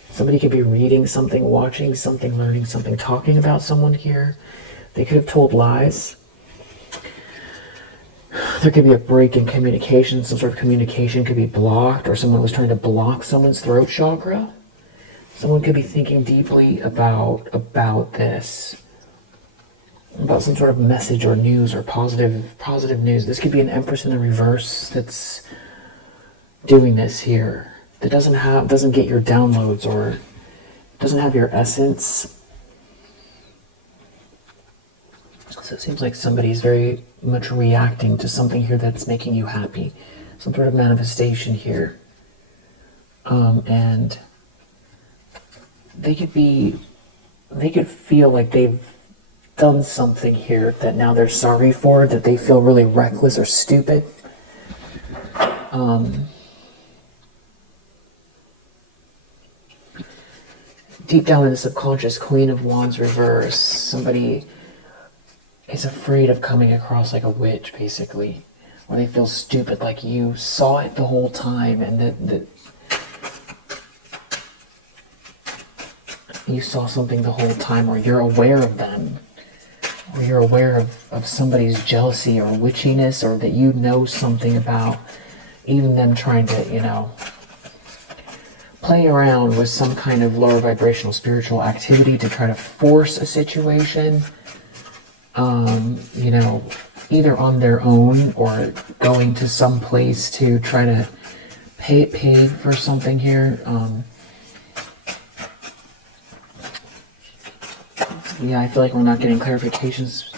Somebody could be reading something, watching something, learning something, talking about someone here. They could have told lies. There could be a break in communication. Some sort of communication could be blocked, or someone was trying to block someone's throat chakra. Someone could be thinking deeply about this. About some sort of message or news or positive news. This could be an Empress in the reverse that's doing this here. That doesn't get your downloads, or doesn't have your essence. So it seems like somebody's very much reacting to something here that's making you happy. Some sort of manifestation here. And they could feel like they've done something here that now they're sorry for, that they feel really reckless or stupid. Deep down in the subconscious, Queen of Wands reverse. Somebody is afraid of coming across like a witch, basically, or they feel stupid, like you saw it the whole time and that you saw something the whole time, or you're aware of them, or you're aware of somebody's jealousy or witchiness, or that you know something about even them trying to, you know, play around with some kind of lower vibrational spiritual activity to try to force a situation, you know, either on their own or going to some place to try to pay for something here. Yeah, I feel like we're not getting clarifications.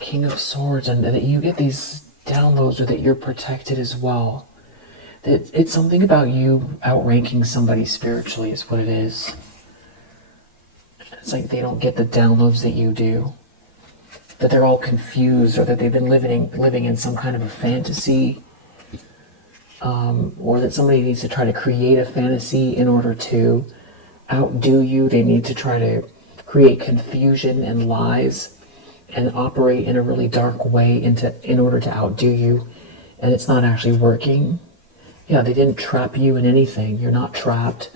King of Swords, and that you get these downloads, or that you're protected as well. It's something about you outranking somebody spiritually is what it is. It's like they don't get the downloads that you do. That they're all confused, or that they've been living in some kind of a fantasy. Or that somebody needs to try to create a fantasy in order to outdo you. They need to try to create confusion and lies and operate in a really dark way in order to outdo you. And it's not actually working. Yeah, they didn't trap you in anything. You're not trapped.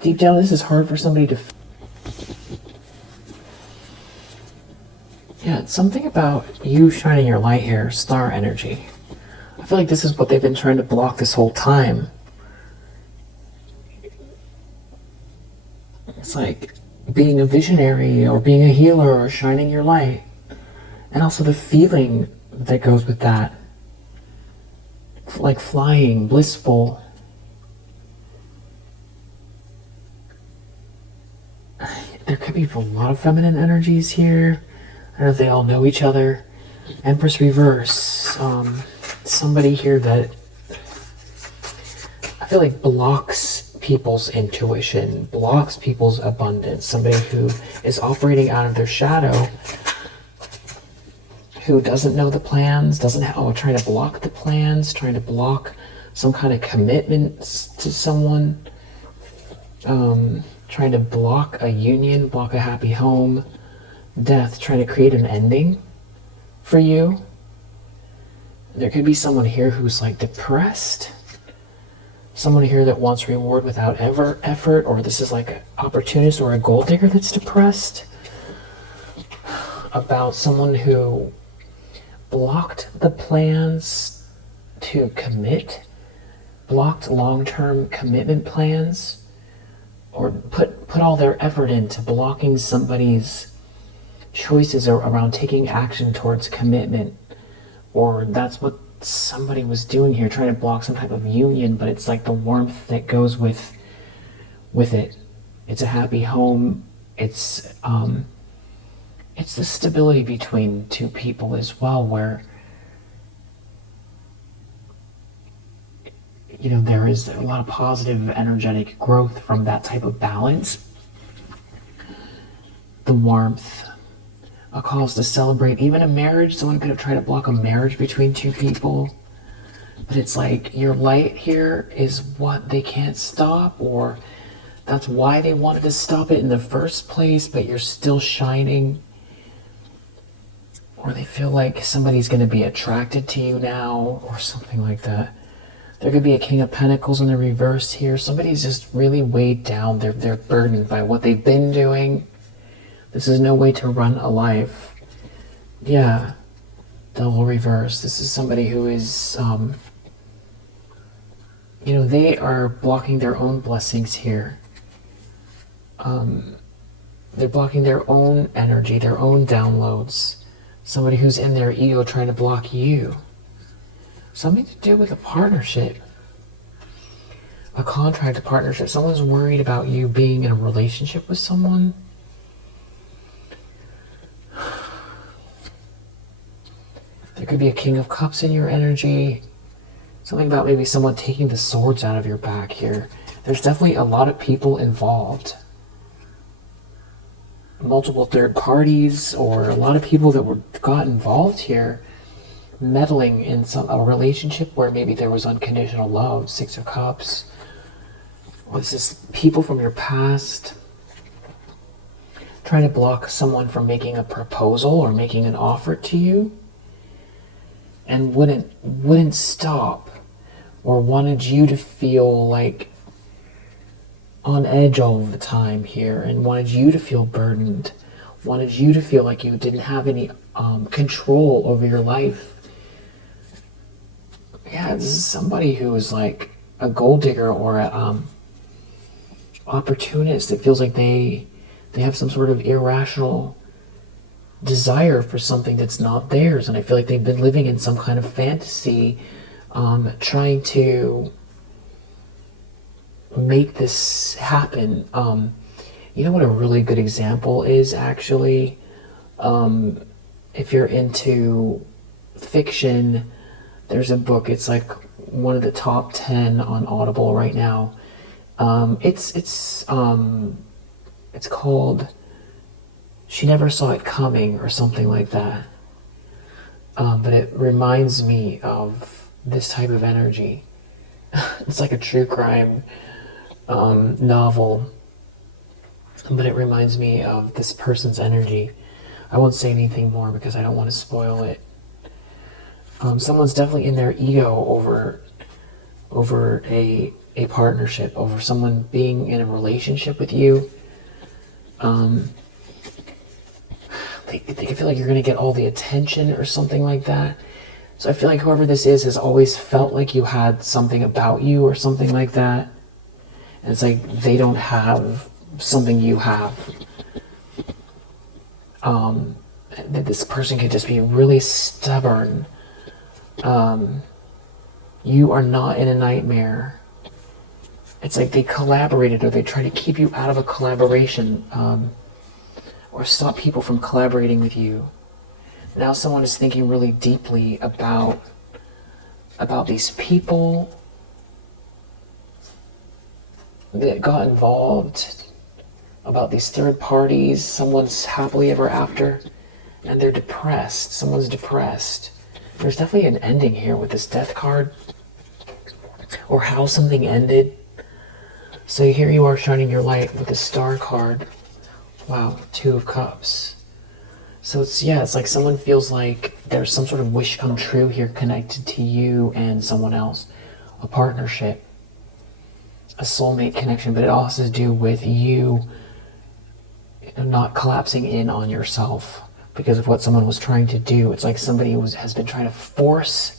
Deep down, this is hard for somebody to... Yeah, it's something about you shining your light here, star energy. I feel like this is what they've been trying to block this whole time. It's like being a visionary, or being a healer, or shining your light. And also the feeling that goes with that. Like flying, blissful. There could be a lot of feminine energies here. I don't know if they all know each other. Empress reverse. Somebody here that I feel like blocks people's intuition, blocks people's abundance. Somebody who is operating out of their shadow, who doesn't know the plans, trying to block the plans, trying to block some kind of commitments to someone, trying to block a union, block a happy home, death, trying to create an ending for you. There could be someone here who's like depressed, someone here that wants reward without ever effort, or this is like an opportunist or a gold digger that's depressed about someone who blocked the plans to commit, blocked long-term commitment plans, or put all their effort into blocking somebody's choices around taking action towards commitment. Or that's what somebody was doing here, trying to block some type of union, but it's like the warmth that goes with it. It's a happy home. It's the stability between two people as well, where, you know, there is a lot of positive energetic growth from that type of balance. The warmth, a cause to celebrate. Even a marriage, someone could have tried to block a marriage between two people, but it's like your light here is what they can't stop, or that's why they wanted to stop it in the first place, but you're still shining. Or they feel like somebody's going to be attracted to you now, or something like that. There could be a King of Pentacles in the reverse here. Somebody's just really weighed down. They're burdened by what they've been doing. This is no way to run a life. Yeah, double reverse. This is somebody who is, you know, they are blocking their own blessings here. They're blocking their own energy, their own downloads. Somebody who's in their ego trying to block you. Something to do with a partnership. A contract, a partnership. Someone's worried about you being in a relationship with someone. There could be a King of Cups in your energy. Something about maybe someone taking the swords out of your back here. There's definitely a lot of people involved. Multiple third parties, or a lot of people that got involved here, meddling in a relationship where maybe there was unconditional love. Six of Cups. Or this is people from your past. trying to block someone from making a proposal or making an offer to you, and wouldn't stop, or wanted you to feel like on edge all the time here, and wanted you to feel burdened, wanted you to feel like you didn't have any control over your life. Yeah, this is somebody who is like a gold digger or a opportunist. It feels like they have some sort of irrational desire for something that's not theirs, and I feel like they've been living in some kind of fantasy, trying to make this happen. You know what a really good example is, actually? If you're into fiction, there's a book, it's like one of the top 10 on Audible right now. It's called She Never Saw It Coming, or something like that. But it reminds me of this type of energy. It's like a true crime novel, but it reminds me of this person's energy. I won't say anything more because I don't want to spoil it. Someone's definitely in their ego over a partnership, over someone being in a relationship with you. They can feel like you're going to get all the attention or something like that. So I feel like whoever this is has always felt like you had something about you or something like that. And it's like they don't have something you have. That this person could just be really stubborn. You are not in a nightmare. It's like they collaborated, or they try to keep you out of a collaboration, or stop people from collaborating with you. Now someone is thinking really deeply about these people that got involved, about these third parties. Someone's happily ever after, and they're depressed. Someone's depressed. There's definitely an ending here with this death card, or how something ended. So here you are shining your light with the star card. Wow, 2 of Cups. So it's like someone feels like there's some sort of wish come true here connected to you and someone else. A partnership, a soulmate connection, but it all has to do with you not collapsing in on yourself because of what someone was trying to do. It's like somebody has been trying to force.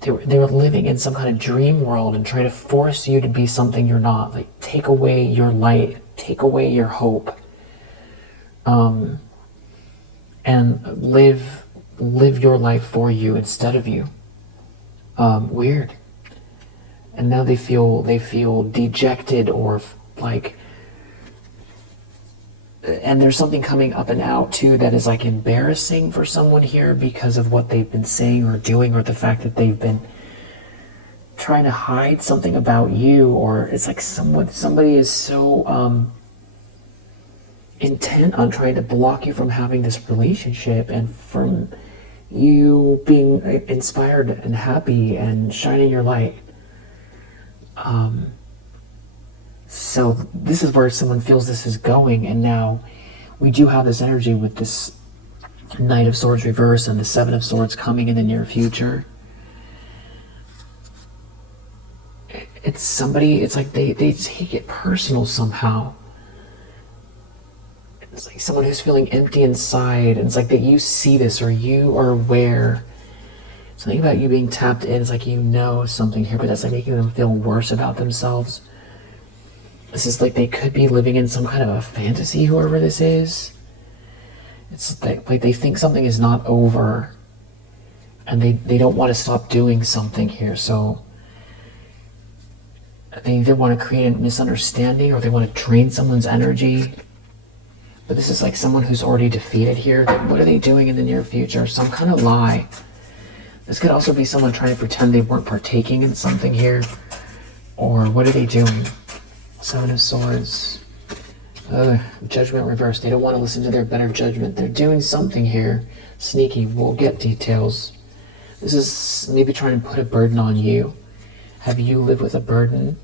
They were living in some kind of dream world and trying to force you to be something you're not. Like, take away your light, take away your hope, and live your life for you instead of you. Weird. And now they feel dejected, or like, and there's something coming up and out too that is like embarrassing for someone here because of what they've been saying or doing, or the fact that they've been trying to hide something about you. Or it's like somebody is so intent on trying to block you from having this relationship and from you being inspired and happy and shining your light. So this is where someone feels this is going, and now we do have this energy with this Knight of Swords reverse and the 7 of Swords coming in the near future. It's somebody, it's like they take it personal somehow. It's like someone who's feeling empty inside, and it's like that you see this, or you are aware. Something about you being tapped in, it's like you know something here, but that's like making them feel worse about themselves. This is like they could be living in some kind of a fantasy, whoever this is. It's like they think something is not over, and they don't want to stop doing something here. So they either want to create a misunderstanding, or they want to drain someone's energy. But this is like someone who's already defeated here. What are they doing in the near future? Some kind of lie. This could also be someone trying to pretend they weren't partaking in something here. Or what are they doing? 7 of Swords. Judgment reversed. They don't want to listen to their better judgment. They're doing something here. Sneaky. We'll get details. This is maybe trying to put a burden on you. Have you lived with a burden?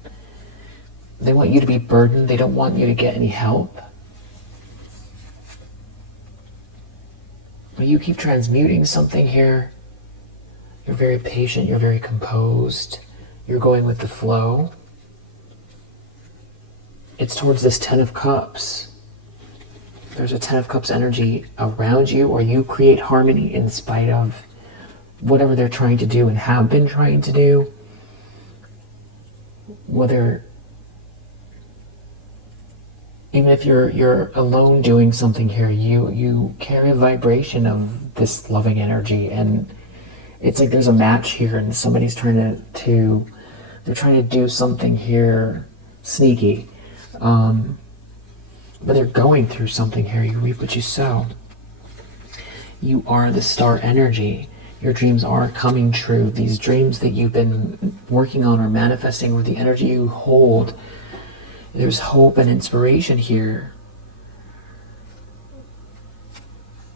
They want you to be burdened. They don't want you to get any help. But you keep transmuting something here. You're very patient. You're very composed. You're going with the flow. It's towards this Ten of Cups. There's a Ten of Cups energy around you, or you create harmony in spite of whatever they're trying to do and have been trying to do. Whether, even if you're alone doing something here, you carry a vibration of this loving energy, and it's like there's a match here, and somebody's trying to they're trying to do something here sneaky, but they're going through something here. You reap what you sow. You are the star energy. Your dreams are coming true. These dreams that you've been working on or manifesting, or the energy you hold, there's hope and inspiration here.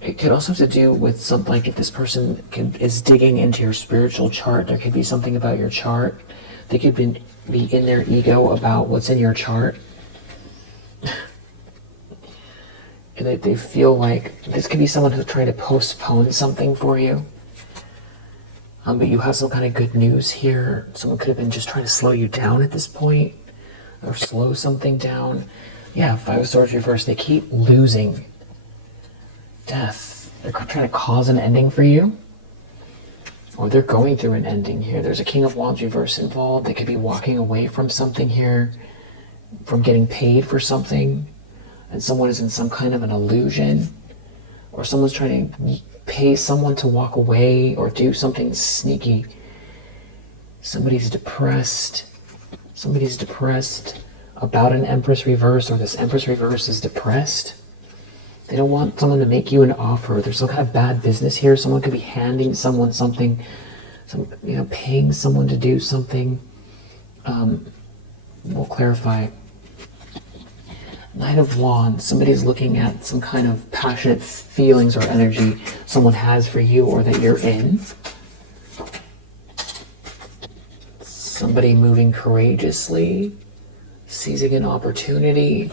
It could also have to do with something like if this person is digging into your spiritual chart, there could be something about your chart. They could be in their ego about what's in your chart. And they feel like this could be someone who's trying to postpone something for you. But you have some kind of good news here. Someone could have been just trying to slow you down at this point, or slow something down. Yeah, Five of Swords reversed. They keep losing. Death. They're trying to cause an ending for you, or they're going through an ending here. There's a King of Wands reverse involved. They could be walking away from something here, from getting paid for something, and someone is in some kind of an illusion, or someone's trying to pay someone to walk away or do something sneaky. Somebody's depressed. Somebody's depressed about an Empress reverse, or this Empress reverse is depressed. They don't want someone to make you an offer. There's some kind of bad business here. Someone could be handing someone something, paying someone to do something. We'll clarify. Knight of Wands, somebody's looking at some kind of passionate feelings or energy someone has for you or that you're in. Somebody moving courageously, seizing an opportunity.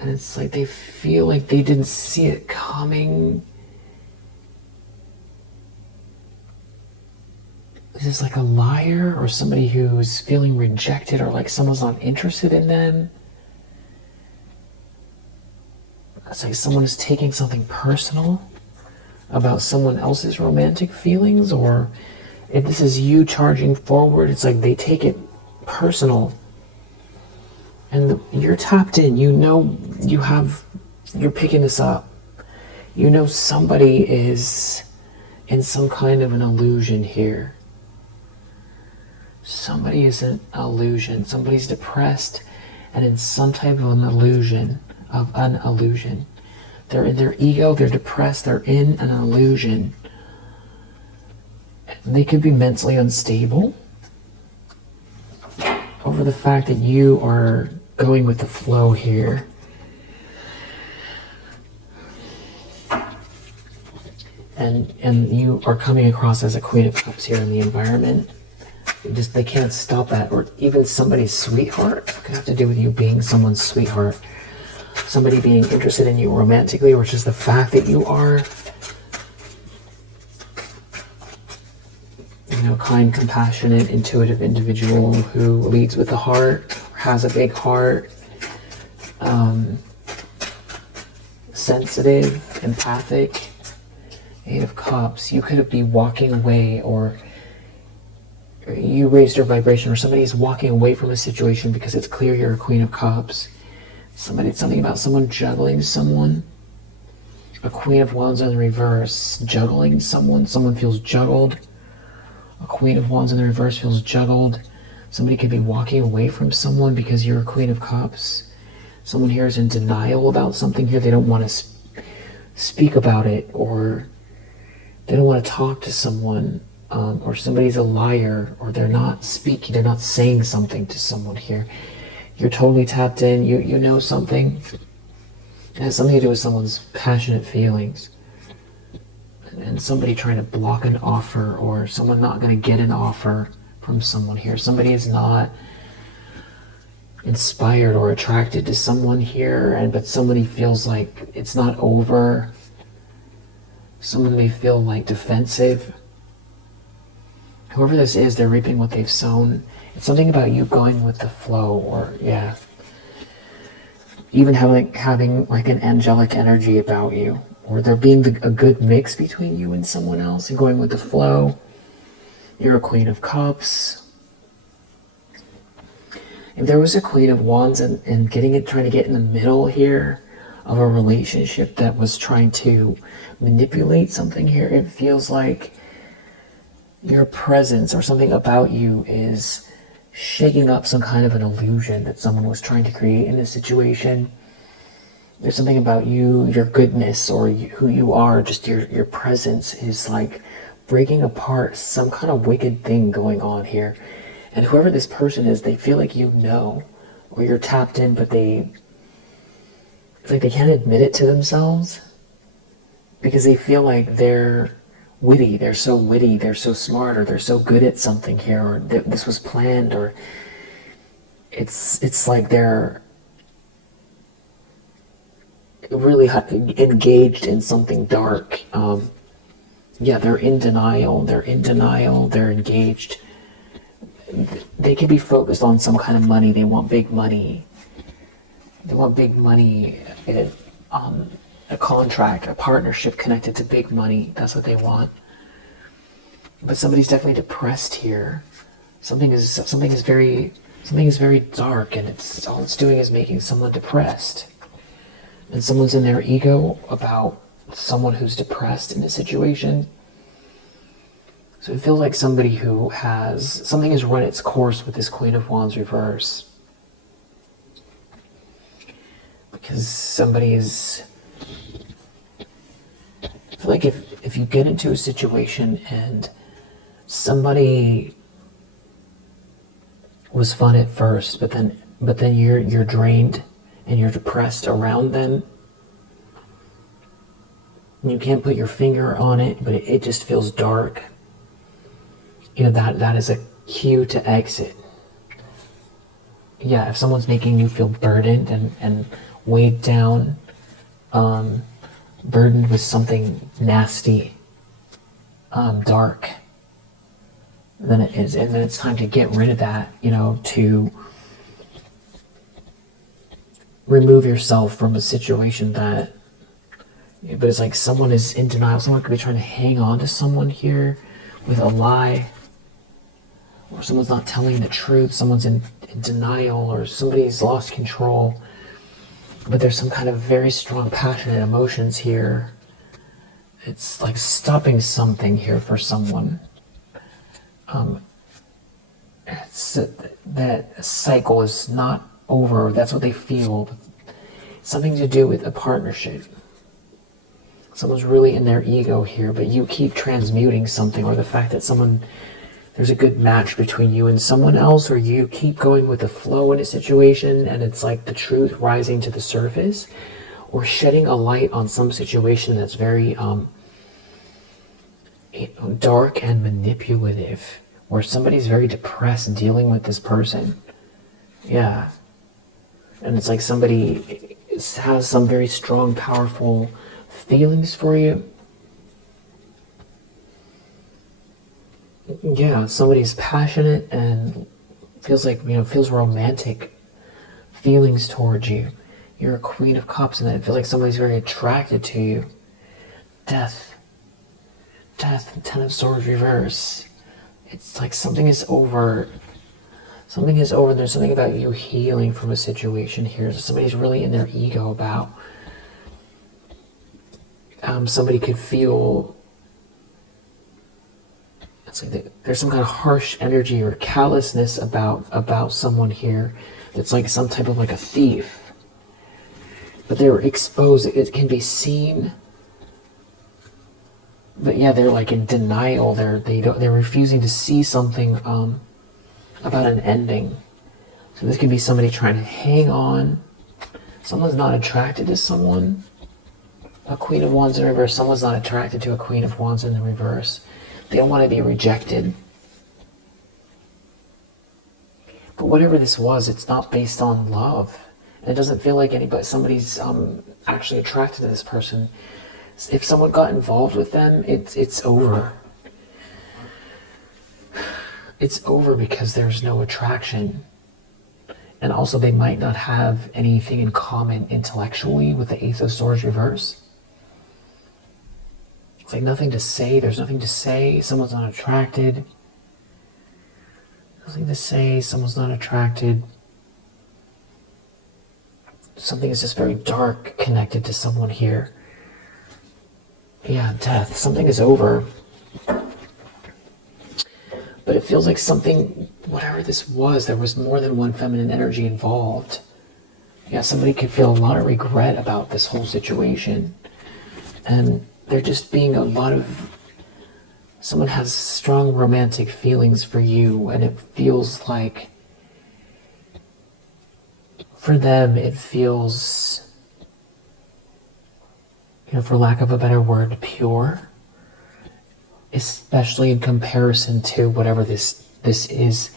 And it's like they feel like they didn't see it coming. Is this like a liar, or somebody who's feeling rejected, or like someone's not interested in them? It's like someone is taking something personal about someone else's romantic feelings, or if this is you charging forward, it's like they take it personal. And you're tapped in, you're picking this up. You know somebody is in some kind of an illusion here. Somebody is in an illusion. Somebody's depressed and in some type of an illusion. They're in their ego, they're depressed, they're in an illusion. They could be mentally unstable over the fact that you are going with the flow here. And you are coming across as a Queen of Cups here in the environment. They can't stop that. Or even somebody's sweetheart. It could have to do with you being someone's sweetheart. Somebody being interested in you romantically, or just the fact that you are, kind, compassionate, intuitive individual who leads with the heart, has a big heart, sensitive, empathic. Eight of Cups. You could be walking away, or you raised your vibration, or somebody's walking away from a situation because it's clear you're a Queen of Cups. Something about someone juggling someone. A Queen of Wands in the reverse, juggling someone. Someone feels juggled. A Queen of Wands in the reverse feels juggled. Somebody could be walking away from someone because you're a Queen of Cups. Someone here is in denial about something here. They don't want to speak about it, or they don't want to talk to someone, or somebody's a liar, or they're not speaking, they're not saying something to someone here. You're totally tapped in, you know something. It has something to do with someone's passionate feelings. And somebody trying to block an offer, or someone not going to get an offer from someone here. Somebody is not inspired or attracted to someone here, but somebody feels like it's not over. Someone may feel like defensive. Whoever this is, they're reaping what they've sown. It's something about you going with the flow, or even having like an angelic energy about you, or there being a good mix between you and someone else and going with the flow. You're a Queen of Cups. If there was a Queen of Wands and trying to get in the middle here of a relationship that was trying to manipulate something here, it feels like your presence or something about you is shaking up some kind of an illusion that someone was trying to create in a situation. There's something about you, your goodness, or who you are, just your presence is like breaking apart some kind of wicked thing going on here. And whoever this person is, they feel like you know, or you're tapped in, but it's like they can't admit it to themselves because they feel like they're witty, they're so smart, or they're so good at something here, or this was planned, or it's like they're really engaged in something dark. They're in denial, they're engaged. They could be focused on some kind of money. They want big money. A contract, a partnership connected to big money. That's what they want. But somebody's definitely depressed here. Something is very dark, and all it's doing is making someone depressed. And someone's in their ego about someone who's depressed in a situation. So it feels like something has run its course with this Queen of Wands reverse. Because I feel like if you get into a situation and somebody was fun at first, but then you're drained and you're depressed around them, and you can't put your finger on it, but it just feels dark. That is a cue to exit. If someone's making you feel burdened and weighed down, burdened with something nasty, dark, then it's time to get rid of that, to remove yourself from a situation but it's like someone is in denial. Someone could be trying to hang on to someone here with a lie, or someone's not telling the truth, someone's in denial, or somebody's lost control. But there's some kind of very strong passionate emotions here. It's like stopping something here for someone. That cycle is not over. That's what they feel. Something to do with a partnership. Someone's really in their ego here, but you keep transmuting something, or the fact that there's a good match between you and someone else, or you keep going with the flow in a situation and it's like the truth rising to the surface, or shedding a light on some situation that's very dark and manipulative, where somebody's very depressed dealing with this person. And it's like somebody has some very strong, powerful feelings for you. Somebody's passionate and feels romantic feelings towards you. You're a Queen of Cups, and then it feels like somebody's very attracted to you. Death, Ten of Swords reverse. It's like something is over. There's something about you healing from a situation here. Somebody's really in their ego about. Somebody could feel. It's like there's some kind of harsh energy or callousness about someone here. That's like some type of like a thief. But they're exposed. It can be seen. But they're like in denial. They're refusing to see something about an ending. So this could be somebody trying to hang on. Someone's not attracted to someone. A Queen of Wands in reverse. Someone's not attracted to a Queen of Wands in the reverse. They don't want to be rejected. But whatever this was, it's not based on love. And it doesn't feel like somebody's actually attracted to this person. If someone got involved with them, it's over. It's over because there's no attraction. And also they might not have anything in common intellectually with the Eighth of Swords reverse. It's like nothing to say. There's nothing to say. Someone's not attracted. Nothing to say. Someone's not attracted. Something is just very dark connected to someone here. Yeah, death. Something is over. But it feels like something, whatever this was, there was more than one feminine energy involved. Yeah, somebody could feel a lot of regret about this whole situation. And there just being a lot of, someone has strong romantic feelings for you, and it feels like, for them, it feels, for lack of a better word, pure. Especially in comparison to whatever this is.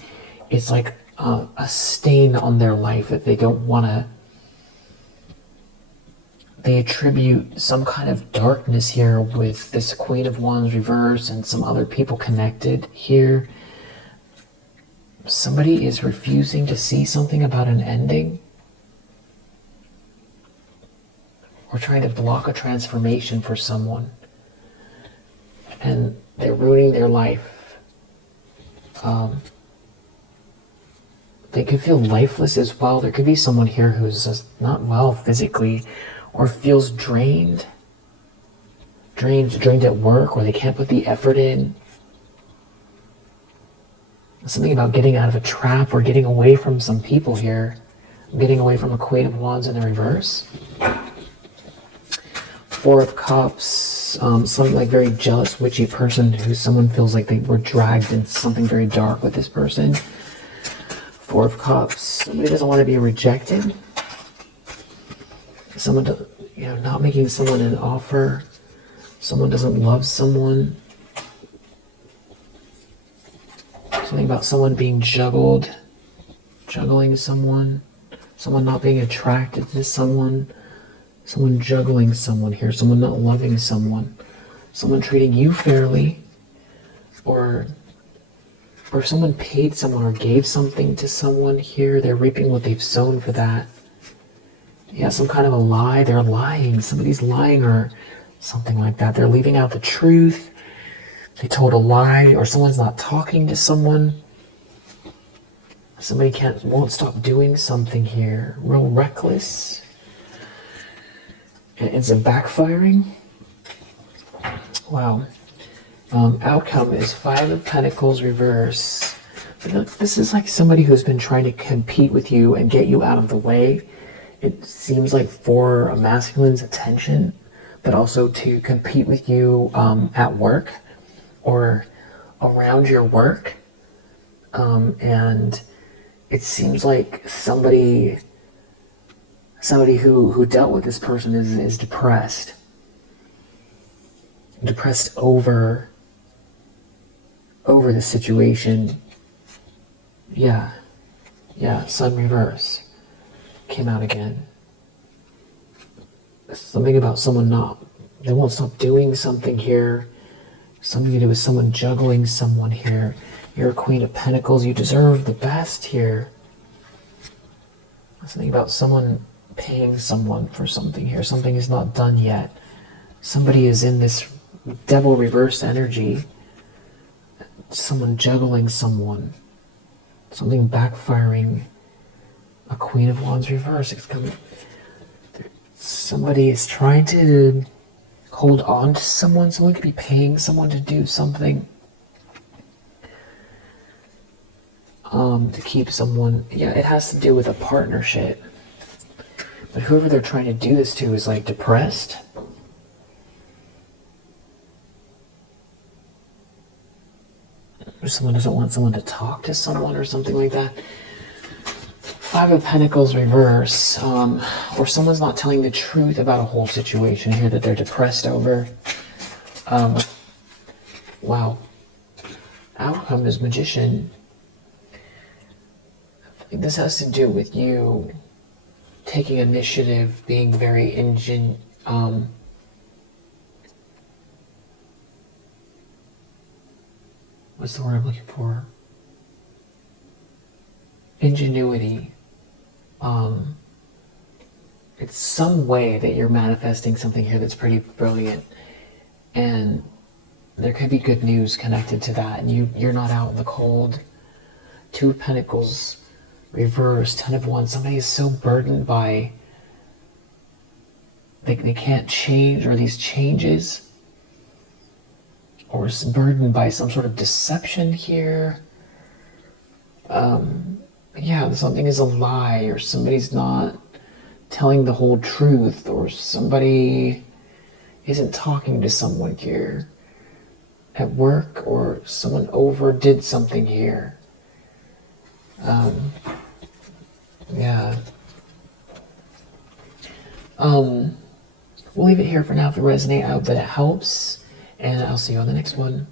It's like a stain on their life that they don't want to. They attribute some kind of darkness here with this Queen of Wands reverse and some other people connected here. Somebody is refusing to see something about an ending. Or trying to block a transformation for someone. And they're ruining their life. They could feel lifeless as well. There could be someone here who's just not well physically, or feels drained at work, or they can't put the effort in. Something about getting out of a trap or getting away from some people here. Getting away from a Queen of Wands in the reverse. Four of Cups, something like very jealous, witchy person who someone feels like they were dragged into something very dark with this person. Four of Cups, somebody doesn't want to be rejected. Someone, not making someone an offer. Someone doesn't love someone. Something about someone being juggling someone. Someone not being attracted to someone. Someone juggling someone here, someone not loving someone, someone treating you fairly, or someone paid someone or gave something to someone here, they're reaping what they've sown for that. Yeah, some kind of a lie, they're lying, somebody's lying or something like that. They're leaving out the truth, they told a lie, or someone's not talking to someone. Somebody won't stop doing something here, real reckless. It's a backfiring. Wow. Outcome is Five of Pentacles reverse. This is like somebody who's been trying to compete with you and get you out of the way. It seems like for a masculine's attention, but also to compete with you at work or around your work. And it seems like somebody who dealt with this person is depressed. Depressed over the situation. Yeah, Sun reverse came out again. Something about someone they won't stop doing something here. Something to do with someone juggling someone here. You're a Queen of Pentacles, you deserve the best here. Something about someone paying someone for something here. Something is not done yet. Somebody is in this devil reverse energy. Someone juggling someone. Something backfiring. A Queen of Wands reverse. It's coming. Somebody is trying to hold on to someone. Someone could be paying someone to do something. To keep someone. Yeah, it has to do with a partnership. But whoever they're trying to do this to is like depressed. Or someone doesn't want someone to talk to someone or something like that. Five of Pentacles reverse. Or someone's not telling the truth about a whole situation here that they're depressed over. Wow. Outcome is Magician. This has to do with you taking initiative, being very what's the word I'm looking for? Ingenuity. It's some way that you're manifesting something here that's pretty brilliant, and there could be good news connected to that, and you're not out in the cold. Two of Pentacles reversed, Ten of Wands. Somebody is so burdened by they can't change, or these changes, or burdened by some sort of deception here. Yeah, something is a lie, or somebody's not telling the whole truth, or somebody isn't talking to someone here at work, or someone overdid something here. Yeah. We'll leave it here for now. If it resonates, I hope that it helps, and I'll see you on the next one.